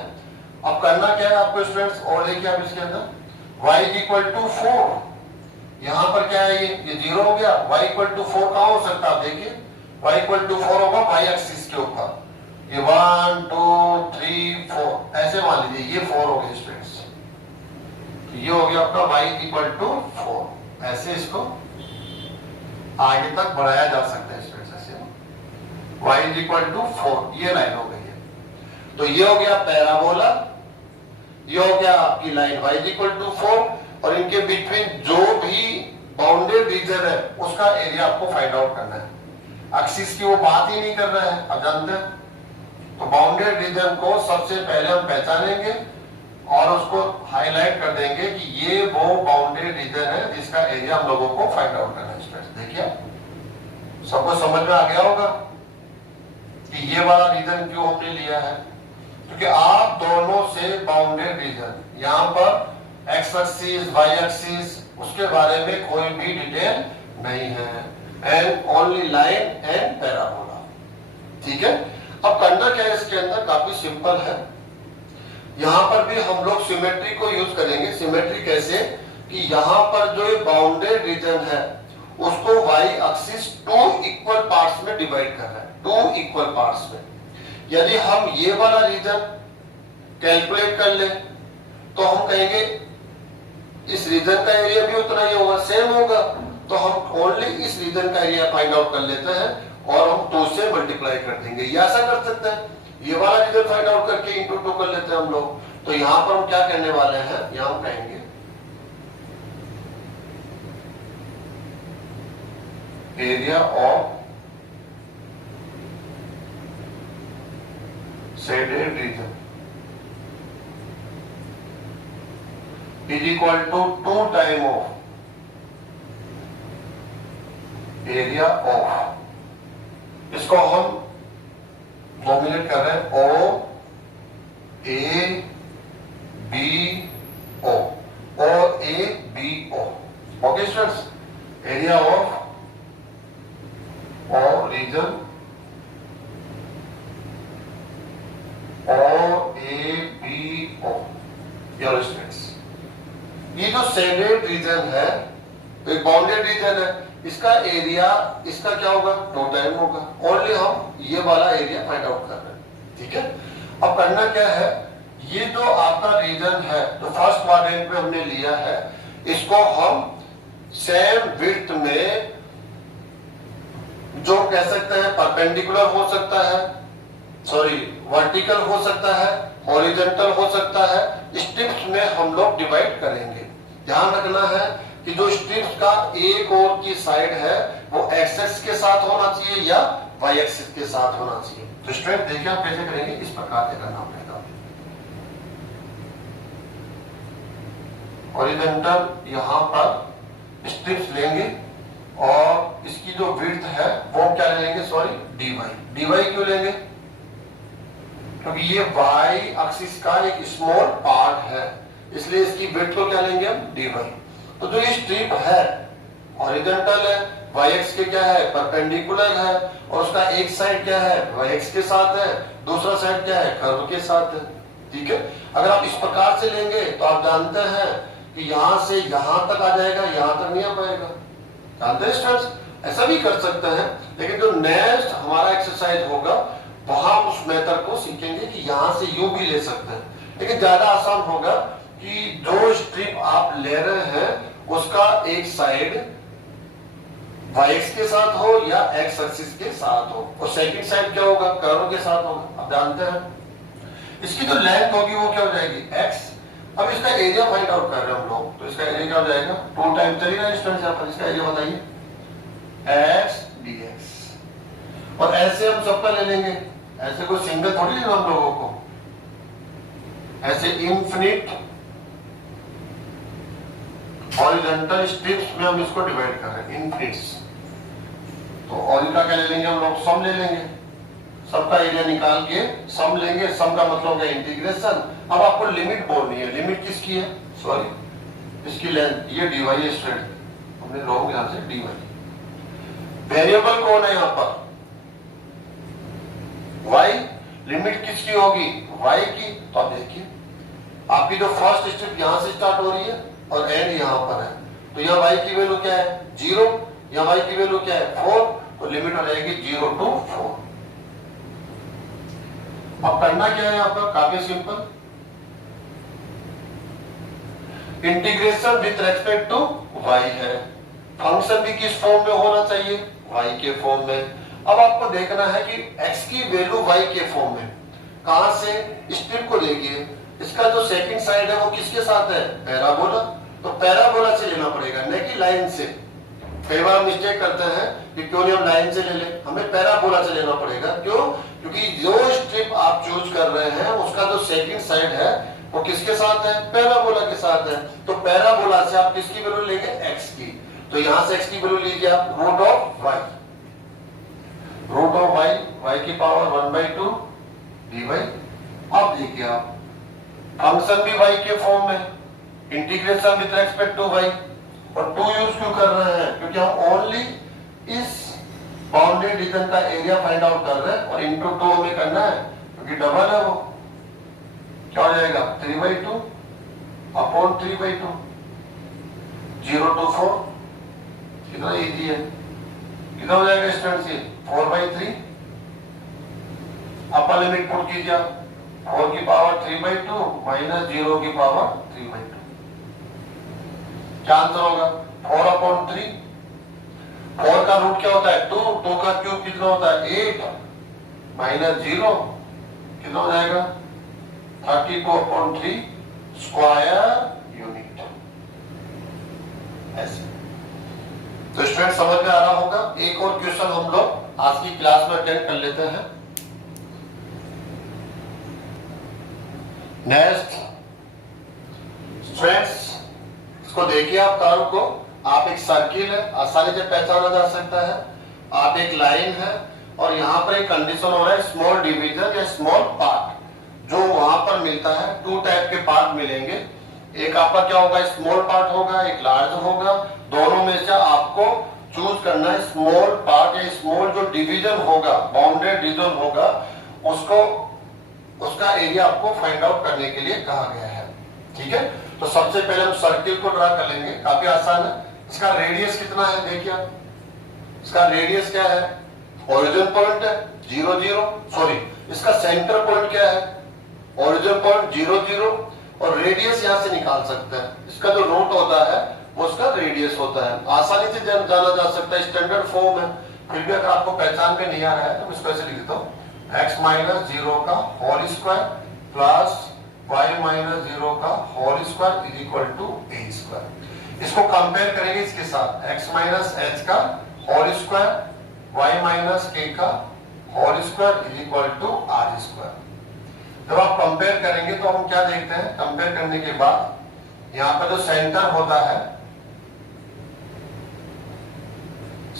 अब करना क्या है आपको स्टूडेंट्स, और देखिए आप इसके अंदर y इज इक्वल टू 4, यहां पर क्या है ये 0 हो गया, y इक्वल टू 4 कहां हो सकता है आप देखिए, y इक्वल टू 4 होगा y एक्सिस के ऊपर, ये 1 2 3 4 ऐसे मान लीजिए ये 4 हो गए स्टूडेंट्स, ये हो गया आपका y इक्वल टू 4। ऐसे इसको आगे तक बढ़ाया जा सकता है स्टूडेंट्स, ऐसे y इक्वल टू 4 ये लाइन हो गई है। तो ये हो गया पैराबोला, ये हो गया आपकी लाइन y इक्वल टू 4, और इनके बिटवीन जो भी बाउंडेड रीजन है उसका एरिया आपको फाइंड आउट करना है। एक्सिस की वो बात ही नहीं कर रहा है, आप जानते हैं। तो बाउंडेड रीजन को सबसे पहले हम पहचानेंगे और उसको हाईलाइट कर देंगे कि ये वो बाउंडेड रीजन है जिसका एरिया हम लोगों को फाइंड आउट करना है। देखिए सबको समझ में आ गया होगा कि ये वाला रीजन क्यों हमने लिया है, क्योंकि आप दोनों से बाउंडेड रीजन यहाँ पर एक्स एक्सिस वाई एक्सिस उसके बारे में कोई भी डिटेल नहीं है, and only line and parabola. ठीक है, अब करना क्या है इसके अंदर, काफी सिंपल है। यहां पर भी हम लोग सिमेट्री को यूज करेंगे। सिमेट्री कैसे कि यहां पर जो बाउंडेड रीजन है उसको वाई एक्सिस 2 इक्वल पार्ट्स में डिवाइड कर रहा है, 2 इक्वल पार्ट्स में। यदि हम ये वाला रीजन कैलकुलेट कर ले तो हम कहेंगे इस रीजन का एरिया भी उतना ही होगा, सेम होगा, तो हम ओनली इस रीजन का एरिया फाइंड आउट कर लेते हैं और हम 2 से मल्टीप्लाई कर देंगे। ये ऐसा कर सकते हैं, ये वाला रीजन फाइंड आउट करके इंटू 2 कर लेते हैं हम लोग। तो यहां पर हम क्या करने वाले हैं, यहां हम कहेंगे area of shaded region is equal to 2 time of area of, इसको हम फॉर्मुलेट कर रहे हैं O A B O, O A B O. Okay students, area of और region O A B O. Your students, ये जो शेडेड रीजन है, एक बाउंडेड रीजन है, इसका एरिया इसका क्या होगा, 2 टाइम होगा। ओनली हम ये वाला एरिया फाइंड आउट कर रहे हैं, ठीक है। अब करना क्या है, ये जो आपका रीजन है जो फर्स्ट क्वाड्रेंट में हमने लिया है, इसको हम सेम विड्थ में, जो कह सकते हैं परपेंडिकुलर हो सकता है, सॉरी वर्टिकल हो सकता है, हॉरिजॉन्टल हो सकता है, स्ट्रिप्स में हम लोग डिवाइड करेंगे। ध्यान रखना है कि जो स्ट्रिप्स का एक और की साइड है वो एक्स एक्सिस के साथ होना चाहिए या वाई एक्सिस के साथ होना चाहिए। तो स्ट्रिप देखिए आप कैसे करेंगे, इस प्रकार से करना पड़ेगा। हॉरिजॉन्टल यहां पर स्ट्रिप्स लेंगे और इसकी जो विड्थ है वो क्या लेंगे, सॉरी डीवाई। डीवाई क्यों लेंगे, क्योंकि ये वाई एक्सिस का एक स्मॉल पार्ट है, इसलिए इसकी विड्थ को क्या लेंगे हम, डीवाई। तो जो ये स्ट्रिप है हॉरिजॉन्टल है, वाई एक्स के क्या है, परपेंडिकुलर है, और उसका एक साइड क्या है, वाई एक्स के साथ है, दूसरा साइड क्या है, कर्व के साथ है, ठीक है। अगर आप इस प्रकार से लेंगे तो आप जानते हैं कि यहां से यहां तक आ जाएगा, यहां तक नहीं आ पाएगा। जानते हैं स्टूडेंट्स, ऐसा भी कर सकते हैं, लेकिन जो नेक्स्ट हमारा एक्सरसाइज होगा वहां उस मेथड को सीखेंगे कि यहां से यू भी ले सकते हैं। लेकिन ज्यादा आसान होगा कि जो स्ट्रिप आप ले रहे हैं उसका एक साइड वाई एक्स के साथ हो या एक्स एक्सिस के साथ हो, और सेकंड साइड क्या होगा, कर्व के साथ होगा। आप जानते हैं इसकी जो लेंथ होगी वो क्या हो जाएगी, एक्स। अब इसका एरिया फाइंड आउट कर रहे हैं हम लोग, तो इसका एरिया क्या हो जाएगा, 2 टाइम 3 ना स्टूडेंट्स, यहाँ पर इसका एरिया बताइए, एक्स डी एक्स। और ऐसे हम सबका ले लेंगे, ऐसे कोई सिंगल थोड़ी लेना हम लोगों को, ऐसे इनफिनिट हॉरिजॉन्टल स्ट्रिप्स में हम इसको डिवाइड कर रहे हैं, इनफिनिट्स। तो और इनका क्या ले लेंगे हम लोग, सम ले लेंगे, सबका एरिया निकाल के सम लेंगे। सम का मतलब है इंटीग्रेशन। अब आपको लिमिट बोलनी है, लिमिट किसकी है, सॉरी इसकी लेंथ, ये डीवाई है स्टूडेंट, हमने रॉन्ग यहां से डीवाई। वेरिएबल कौन है यहाँ पर, वाई। लिमिट किसकी होगी, वाई की। तो आप देखिए आपकी जो फर्स्ट स्टेप यहां से स्टार्ट हो रही है और एंड यहां पर है, तो यह वाई की वैल्यू क्या है, 0, या वाई की वैल्यू क्या है, 4, तो लिमिट हो जाएगी 0 to 4। अब करना क्या है यहाँ पर, काफी simple, integration with respect to y है। फंक्शन भी किस फॉर्म में होना चाहिए, वाई के फॉर्म में। अब आपको देखना है कि x की वैल्यू y के फॉर्म में, कहां से, स्ट्रिप को लेके, इसका जो सेकंड साइड है वो किसके साथ है, पैराबोला। तो पैराबोला से लेना पड़ेगा, न कि लाइन से। कई बार मिस्टेक करते हैं कि क्यों नहीं हम लाइन से ले लें, हमें पैराबोला से लेना पड़ेगा। क्यों, क्योंकि जो स्ट्रिप आप चूज कर रहे हैं उसका जो सेकंड साइड है वो किसके साथ है, पैराबोला के साथ है। तो पैराबोला से आप किसकी वैल्यू लेंगे, x की। तो यहां से x की वैल्यू लीजिए आप, root of y, root of y, y की पावर 1/2 dy। अब देखिए आप फंक्शन भी y के फॉर्म में, integration with respect to y, और 2 यूज क्यों कर रहे हैं, क्योंकि हम ओनली इस बाउंडेड रीजन का एरिया फाइंड आउट कर रहे हैं, और इंटू 2 हमें करना है क्योंकि डबल है वो। क्या हो जाएगा, 3/2 अपॉन 3/2, 0 to 4। कितना इजी है, कितना हो जाएगा स्टूडेंट्स, ये 4/3। अपर लिमिट पुट कीजिए, 4 की पावर 3/2 माइनस 0 की पावर 3/2। क्या आंसर होगा, 4/3। 4 का रूट क्या होता है, 2, 2 का क्यूब कितना होता है, 8 माइनस 0 कितना हो जाएगा, 32/3 स्क्वायर यूनिट। ऐसे तो स्टूडेंट समझ में आ रहा होगा। एक और क्वेश्चन हम लोग आज की क्लास में अटेंड कर लेते हैं। नेक्स्ट स्टूडेंट्स, इसको देखिए आप कर्व को, आप एक सर्किल है आसानी से पहचाना जा सकता है, आप एक लाइन है और यहाँ पर एक कंडीशन हो रहा है स्मॉल डिवीजन या स्मॉल पार्ट, जो वहां पर मिलता है। टू टाइप के पार्ट मिलेंगे, एक आपका क्या होगा स्मॉल पार्ट होगा, एक लार्ज होगा। दोनों में से आपको चूज करना है स्मॉल पार्ट या स्मॉल जो डिवीजन होगा, बाउंडेड रीजन होगा, उसको उसका एरिया आपको फाइंड आउट करने के लिए कहा गया है। ठीक है, तो सबसे पहले हम सर्किल को ड्रा कर लेंगे, काफी आसान है। इसका रेडियस कितना है देखिए आप, इसका रेडियस क्या है, ओरिजिन पॉइंट है 0 0, सॉरी इसका सेंटर पॉइंट क्या है, ओरिजिन पॉइंट 0 0, और रेडियस यहां से निकाल सकते हैं। इसका जो रूट होता है वो उसका रेडियस होता है, आसानी से जाना जा सकता है, स्टैंडर्ड फॉर्म है। फिर भी अगर आपको पहचान में नहीं आ रहा है तो इसको ऐसे लिख देता हूं, x माइनस 0 का whole square plus y minus 0 का whole square is equal to a square. इसको कंपेयर करेंगे इसके साथ, x माइनस h का whole square y minus k का whole square is equal to r square. जब आप कंपेयर करेंगे तो हम क्या देखते हैं, कंपेयर करने के बाद यहाँ पर जो सेंटर होता है,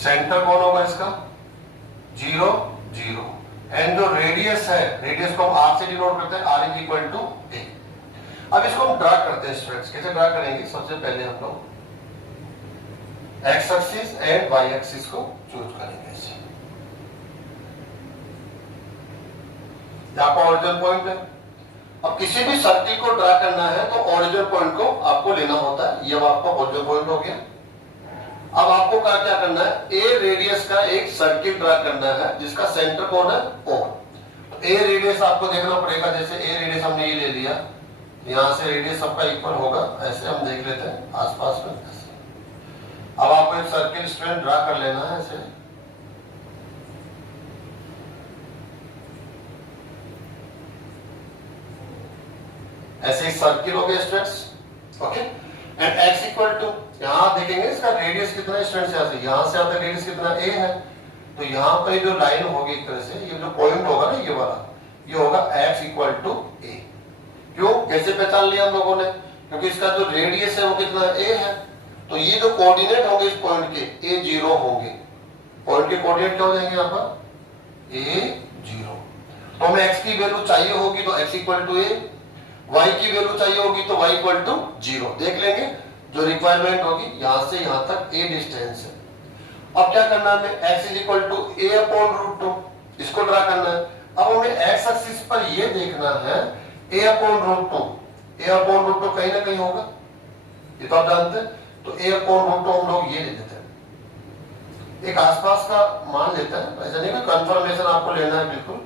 सेंटर कौन होगा इसका 0 0, एंड जो रेडियस है, रेडियस को हम r से डिनोट करते हैं, r is equal to a। अब इसको हम ड्रा करते हैं स्टूडेंट्स, कैसे ड्रा करेंगे, सबसे पहले हम लोग x axis and y axis को चूज करेंगे। ऐसे यहाँ पर ओरिजिन पॉइंट है, अब किसी भी सर्किल को ड्रा करना है तो ओरिजिन पॉइंट को आपको लेना होता है, ये आपका ओरिजिन पॉइंट हो गया। अब आपको क्या करना है, ए रेडियस का एक सर्किल ड्रा करना है जिसका सेंटर कौन है O। तो ए रेडियस आपको देखना पड़ेगा, जैसे ए रेडियस हमने ये ले लिया, यहां से रेडियस सबका इक्वल होगा, ऐसे हम देख लेते हैं आसपास में ऐसे। अब आपको एक सर्किल स्ट्रेंथ ड्रा कर लेना है ऐसे, ऐसे एक सर्किल हो गया students, okay. And x equal to, यहां देखेंगे इसका रेडियस कितना है स्टूडेंट्स, यहां से आता रेडियस कितना a है, तो यहां पर जो लाइन होगी एक तरह से, ये जो पॉइंट होगा ना ये वाला, ये होगा x इक्वल टू a। क्यों, कैसे पहचान लिया हम लोगों ने, क्योंकि इसका जो रेडियस है वो कितना a है, तो ये जो कोऑर्डिनेट होंगे इस पॉइंट के a 0 होंगे, पॉइंट के कोऑर्डिनेट क्या हो जाएंगे यहाँ पर a 0। तो हमें x की वैल्यू चाहिए होगी तो x equal to a, y की वैल्यू चाहिए होगी तो y इक्वल टू 0। देख लेंगे जो रिक्वायरमेंट होगी, यहां से यहां तक a डिस्टेंस है। अब क्या करना है हमें, x is equal to a upon root 2, इसको ड्रा करना है। अब हमें x एक्सिस पर ये देखना है a upon root 2, a upon root 2 कहीं ना कहीं होगा, ये तो आप जानते हैं। तो a अपॉन रूट 2 हम लोग ये ले लेते हैं, एक आसपास का मान लेते हैं, ऐसा नहीं कि कंफर्मेशन आपको लेना है बिल्कुल।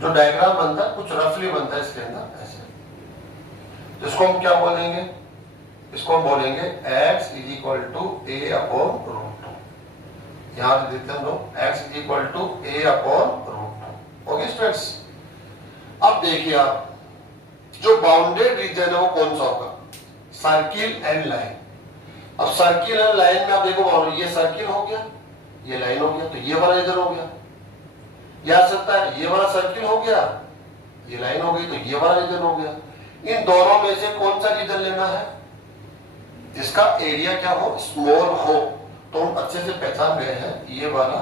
जो डायग्राम बनता है कुछ रफली बनता है इसके अंदर ऐसे, जिसको हम क्या बोलेंगे, इसको हम बोलेंगे x is equal to a upon root 2। यहां से देखते हैं हम लोग x is equal to a upon root 2। Okay students, अब देखिए आप, जो बाउंडेड रीजन है वो कौन सा होगा, सर्किल एंड लाइन। अब सर्किल एंड लाइन में आप देखो, ये सर्किल हो गया, ये लाइन हो गया, तो ये वाला रीजन हो गया, या सकता है ये वाला सर्किल हो गया, ये लाइन हो गई, तो ये वाला रीजन हो गया। इन दोनों में से कौन सा रीजन लेना है जिसका एरिया क्या हो, स्मॉल हो। तो हम अच्छे से पहचान गए हैं, ये वाला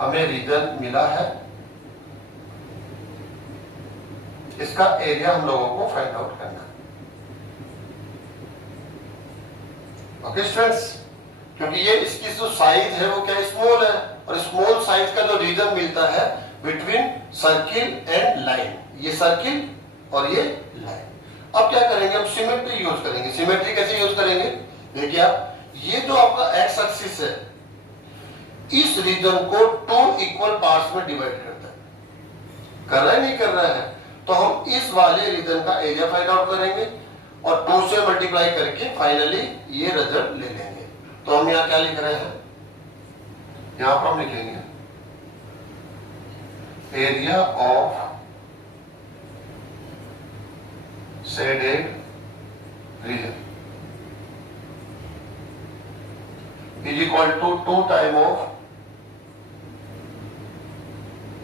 हमें रीजन मिला है, इसका एरिया हम लोगों को फाइंड आउट करना है। ओके स्टूडेंट्स, क्योंकि ये इसकी जो साइज है वो क्या स्मॉल है, और स्मॉल साइज का जो रीजन मिलता है बिटवीन सर्किल एंड लाइन, ये सर्किल और ये लाइन। अब क्या करेंगे, हम सिमेट्री यूज करेंगे। सिमेट्री कैसे यूज करेंगे, देखिए आप, ये जो आपका एक्स एक्सिस है, इस रीजन को 2 इक्वल पार्ट्स में डिवाइड करता है, कर रहा है नहीं कर रहा है, तो हम इस वाले रीजन का एरिया फाइंड आउट करेंगे और 2 से मल्टीप्लाई करके फाइनली ये रिजल्ट ले लेंगे। तो हम यहाँ क्या लिख रहे हैं, यहां पर हम लिखेंगे area of shaded region is equal to 2 time of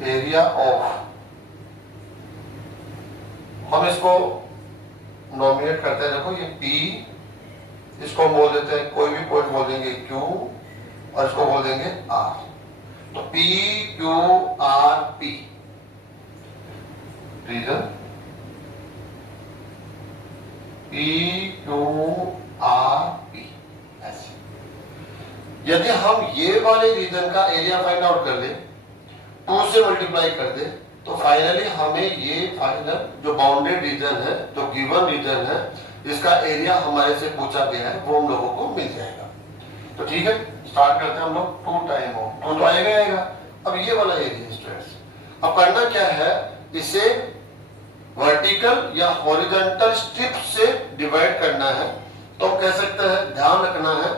area of, हम इसको नॉमिनेट करते हैं, देखो ये P इसको हम बोल देते हैं, कोई भी पॉइंट बोल देंगे Q और इसको बोल देंगे R। तो P Q R P region, P Q R P ऐसे। यदि हम ये वाले रीजन का एरिया फाइंड आउट कर ले, 2 से मल्टीप्लाई कर दे, तो फाइनली हमें ये फाइनल जो बाउंडेड रीजन है, जो गिवन रीजन है, जिसका एरिया हमारे से पूछा गया है, वो हम लोगों को मिल जाएगा। तो ठीक है, स्टार्ट करते हैं हम लोग। 2 टाइम हो 2 तो आएगा। अब ये वाला एरिया स्टूडेंट्स, अब करना क्या है, इसे वर्टिकल या हॉरिजॉन्टल स्ट्रिप से डिवाइड करना है। तो हम कह सकते हैं, ध्यान रखना है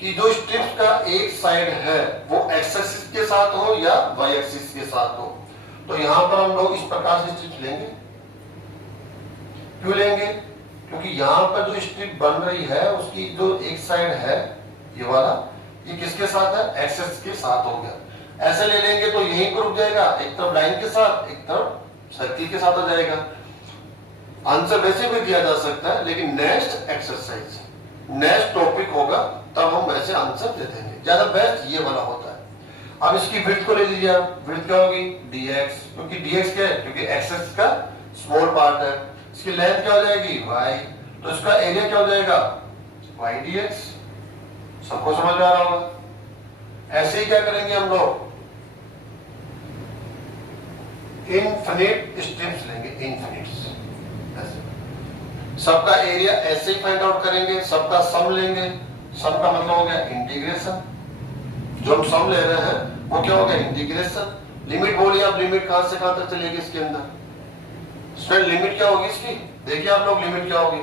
कि जो स्ट्रिप्स का एक साइड है वो एक्स एक्सिस के साथ हो या वाई एक्सिस के साथ हो। तो यहां पर हम लोग इस प्रकार से स्ट्रिप लेंगे। क्यों लेंगे? क्योंकि यहां पर जो स्ट्रिप बन रही है उसकी जो एक साइड है ये वाला, ये किसके साथ है, एक्स एक्सिस के साथ हो गया। ऐसे ले लेंगे तो यहीं पर रुक जाएगा, एक तरफ लाइन के साथ, एक तरफ सर्किल के साथ हो जाएगा। आंसर वैसे भी दिया जा सकता है, लेकिन नेक्स्ट एक्सरसाइज, नेक्स्ट टॉपिक होगा तब हम वैसे आंसर दे देंगे। ज्यादा बेस्ट ये वाला होता है। अब इसकी विड्थ को ले लीजिए आप, विड्थ क्या होगी, dx, क्योंकि dx क्या है, क्योंकि x एक्सिस का स्मॉल पार्ट है। इसकी लेंथ क्या हो जाएगी, y, तो इसका एरिया क्या हो जाएगा, y dx। सबको समझ में आ रहा होगा। ऐसे ही क्या करेंगे हम लोग, इनफिनिट स्ट्रिप्स लेंगे, इनफिनिट्स। सबका एरिया ऐसे ही फाइंड आउट करेंगे, सबका सम लेंगे। सम का मतलब हो गया इंटीग्रेशन, जो हम सम ले रहे हैं वो क्या हो गया, इंटीग्रेशन। लिमिट बोलिए आप, लिमिट कहां से कहां तक चलेगी इसके अंदर। स्टूडेंट लिमिट क्या होगी इसकी, देखिए आप लोग, लिमिट क्या होगी,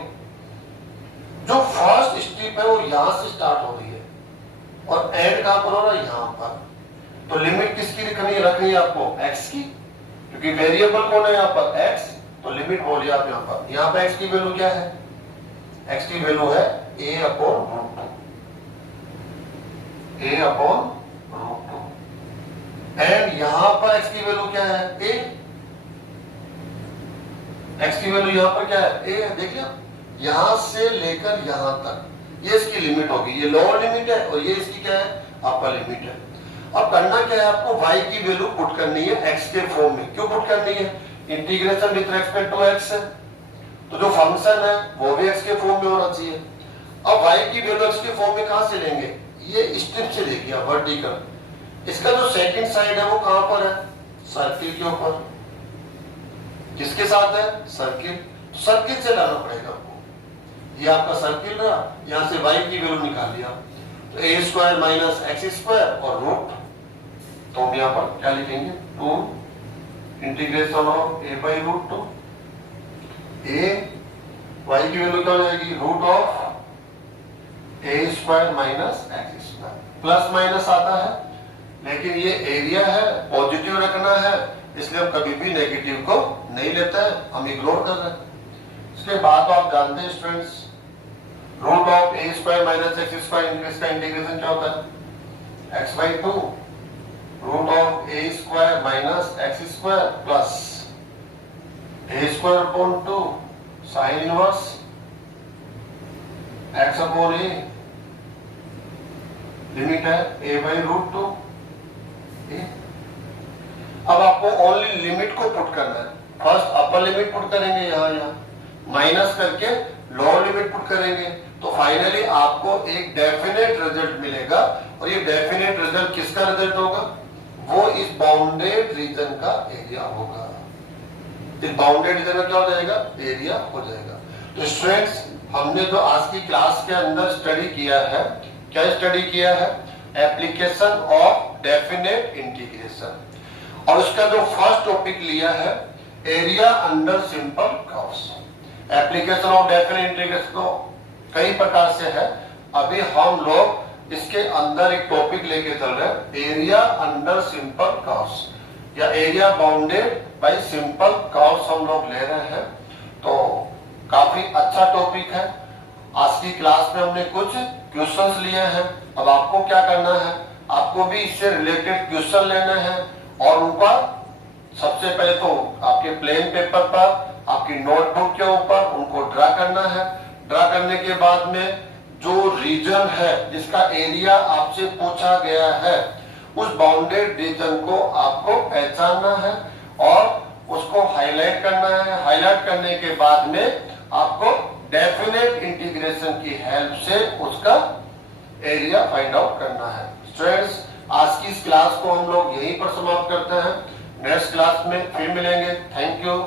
जो फर्स्ट स्ट्रिप है वो यहां से स्टार्ट हो रही है और एंड कहां पर हो रहा है, यहां पर। तो लिमिट किसकी रखनी है आपको, x की, क्योंकि वेरिएबल कौन है यहाँ पर, x। तो लिमिट बोलिए आप यहाँ पर x की वैल्यू क्या है, x की वैल्यू है a upon root 2, a upon root 2। And यहां पर x की वैल्यू क्या है, a। x की वैल्यू यहां पर क्या है, a है। देखिए यहां से लेकर यहां तक ये इसकी लिमिट होगी, ये लोअर लिमिट है और ये इसकी क्या है, अपर लिमिट है। अब करना क्या है आपको, y की वैल्यू पुट करनी है x के फॉर्म में। क्यों पुट करनी है, integration with respect to x है, तो जो फंक्शन है वो भी x के फॉर्म में होना चाहिए। अब y की वैल्यू x के फॉर्म में कहां से लेंगे, ये स्ट्रिप से लेंगे वर्टिकल। इसका जो सेकंड साइड है वो कहां पर है, सर्किल के ऊपर। किसके साथ है, सर्किल। सर्किल से लाना पड़ेगा आपको। ये आपका सर्किल रहा, यहां से y की वैल्यू निकाल लिया, तो a square minus x square और रूट। तो हम यहाँ पर क्या लिखेंगे, 2 integration of a by root 2। a y की वैल्यू क्या हो जाएगी, root of a square minus x square. Plus minus आता है, लेकिन ये एरिया है, पॉजिटिव रखना है, इसलिए हम कभी भी नेगेटिव को नहीं लेते हैं, हम इग्नोर कर रहे हैं। इसके बाद तो आप जानते हैं students, root of a square minus x square, इसका इंटीग्रेशन क्या होता है, x by 2, root of a square minus x square plus a square upon 2 sine inverse x upon a, limit है a बाई रूट 2। अब आपको ओनली लिमिट को पुट करना है। फर्स्ट अपर लिमिट पुट करेंगे, यहाँ माइनस करके लोअर लिमिट पुट करेंगे, तो फाइनली आपको एक डेफिनेट रिजल्ट मिलेगा। और ये डेफिनेट रिजल्ट किसका रिजल्ट होगा, वो इस बाउंडेड रीजन का एरिया होगा। इस बाउंडेड रीजन का क्या हो जाएगा, एरिया हो जाएगा। तो स्टूडेंट्स, हमने जो आज की क्लास के अंदर स्टडी किया है, क्या स्टडी किया है, एप्लीकेशन ऑफ डेफिनेट इंटीग्रेशन। और उसका जो फर्स्ट टॉपिक लिया है, area under simple curves. Application of definite integration तो कई प्रकार से है, अभी हम लोग इसके अंदर एक टॉपिक लेके चल रहे हैं, एरिया अंडर सिंपल कर्व्स या area bounded by simple curves हम लोग ले रहे हैं। तो काफी अच्छा टॉपिक है। आज की क्लास में हमने कुछ क्वेश्चंस लिए हैं। अब आपको क्या करना है, आपको भी इससे रिलेटेड क्वेश्चन लेना है और उनका सबसे पहले तो आपके प्लेन पेपर पर, आपकी नोटबुक के ऊपर उनको ड्रा करना है। ड्रा करने के बाद में जो रीजन है जिसका एरिया आपसे पूछा गया है, उस बाउंडेड रीजन को आपको पहचानना है और उसको हाईलाइट करना है। हाईलाइट करने के बाद में आपको डेफिनेट इंटीग्रेशन की हेल्प से उसका एरिया फाइंड आउट करना है। स्टूडेंट्स, आज की इस क्लास को हम लोग यहीं पर समाप्त करते हैं। नेक्स्ट क्लास में फिर मिलेंगे। Thank you.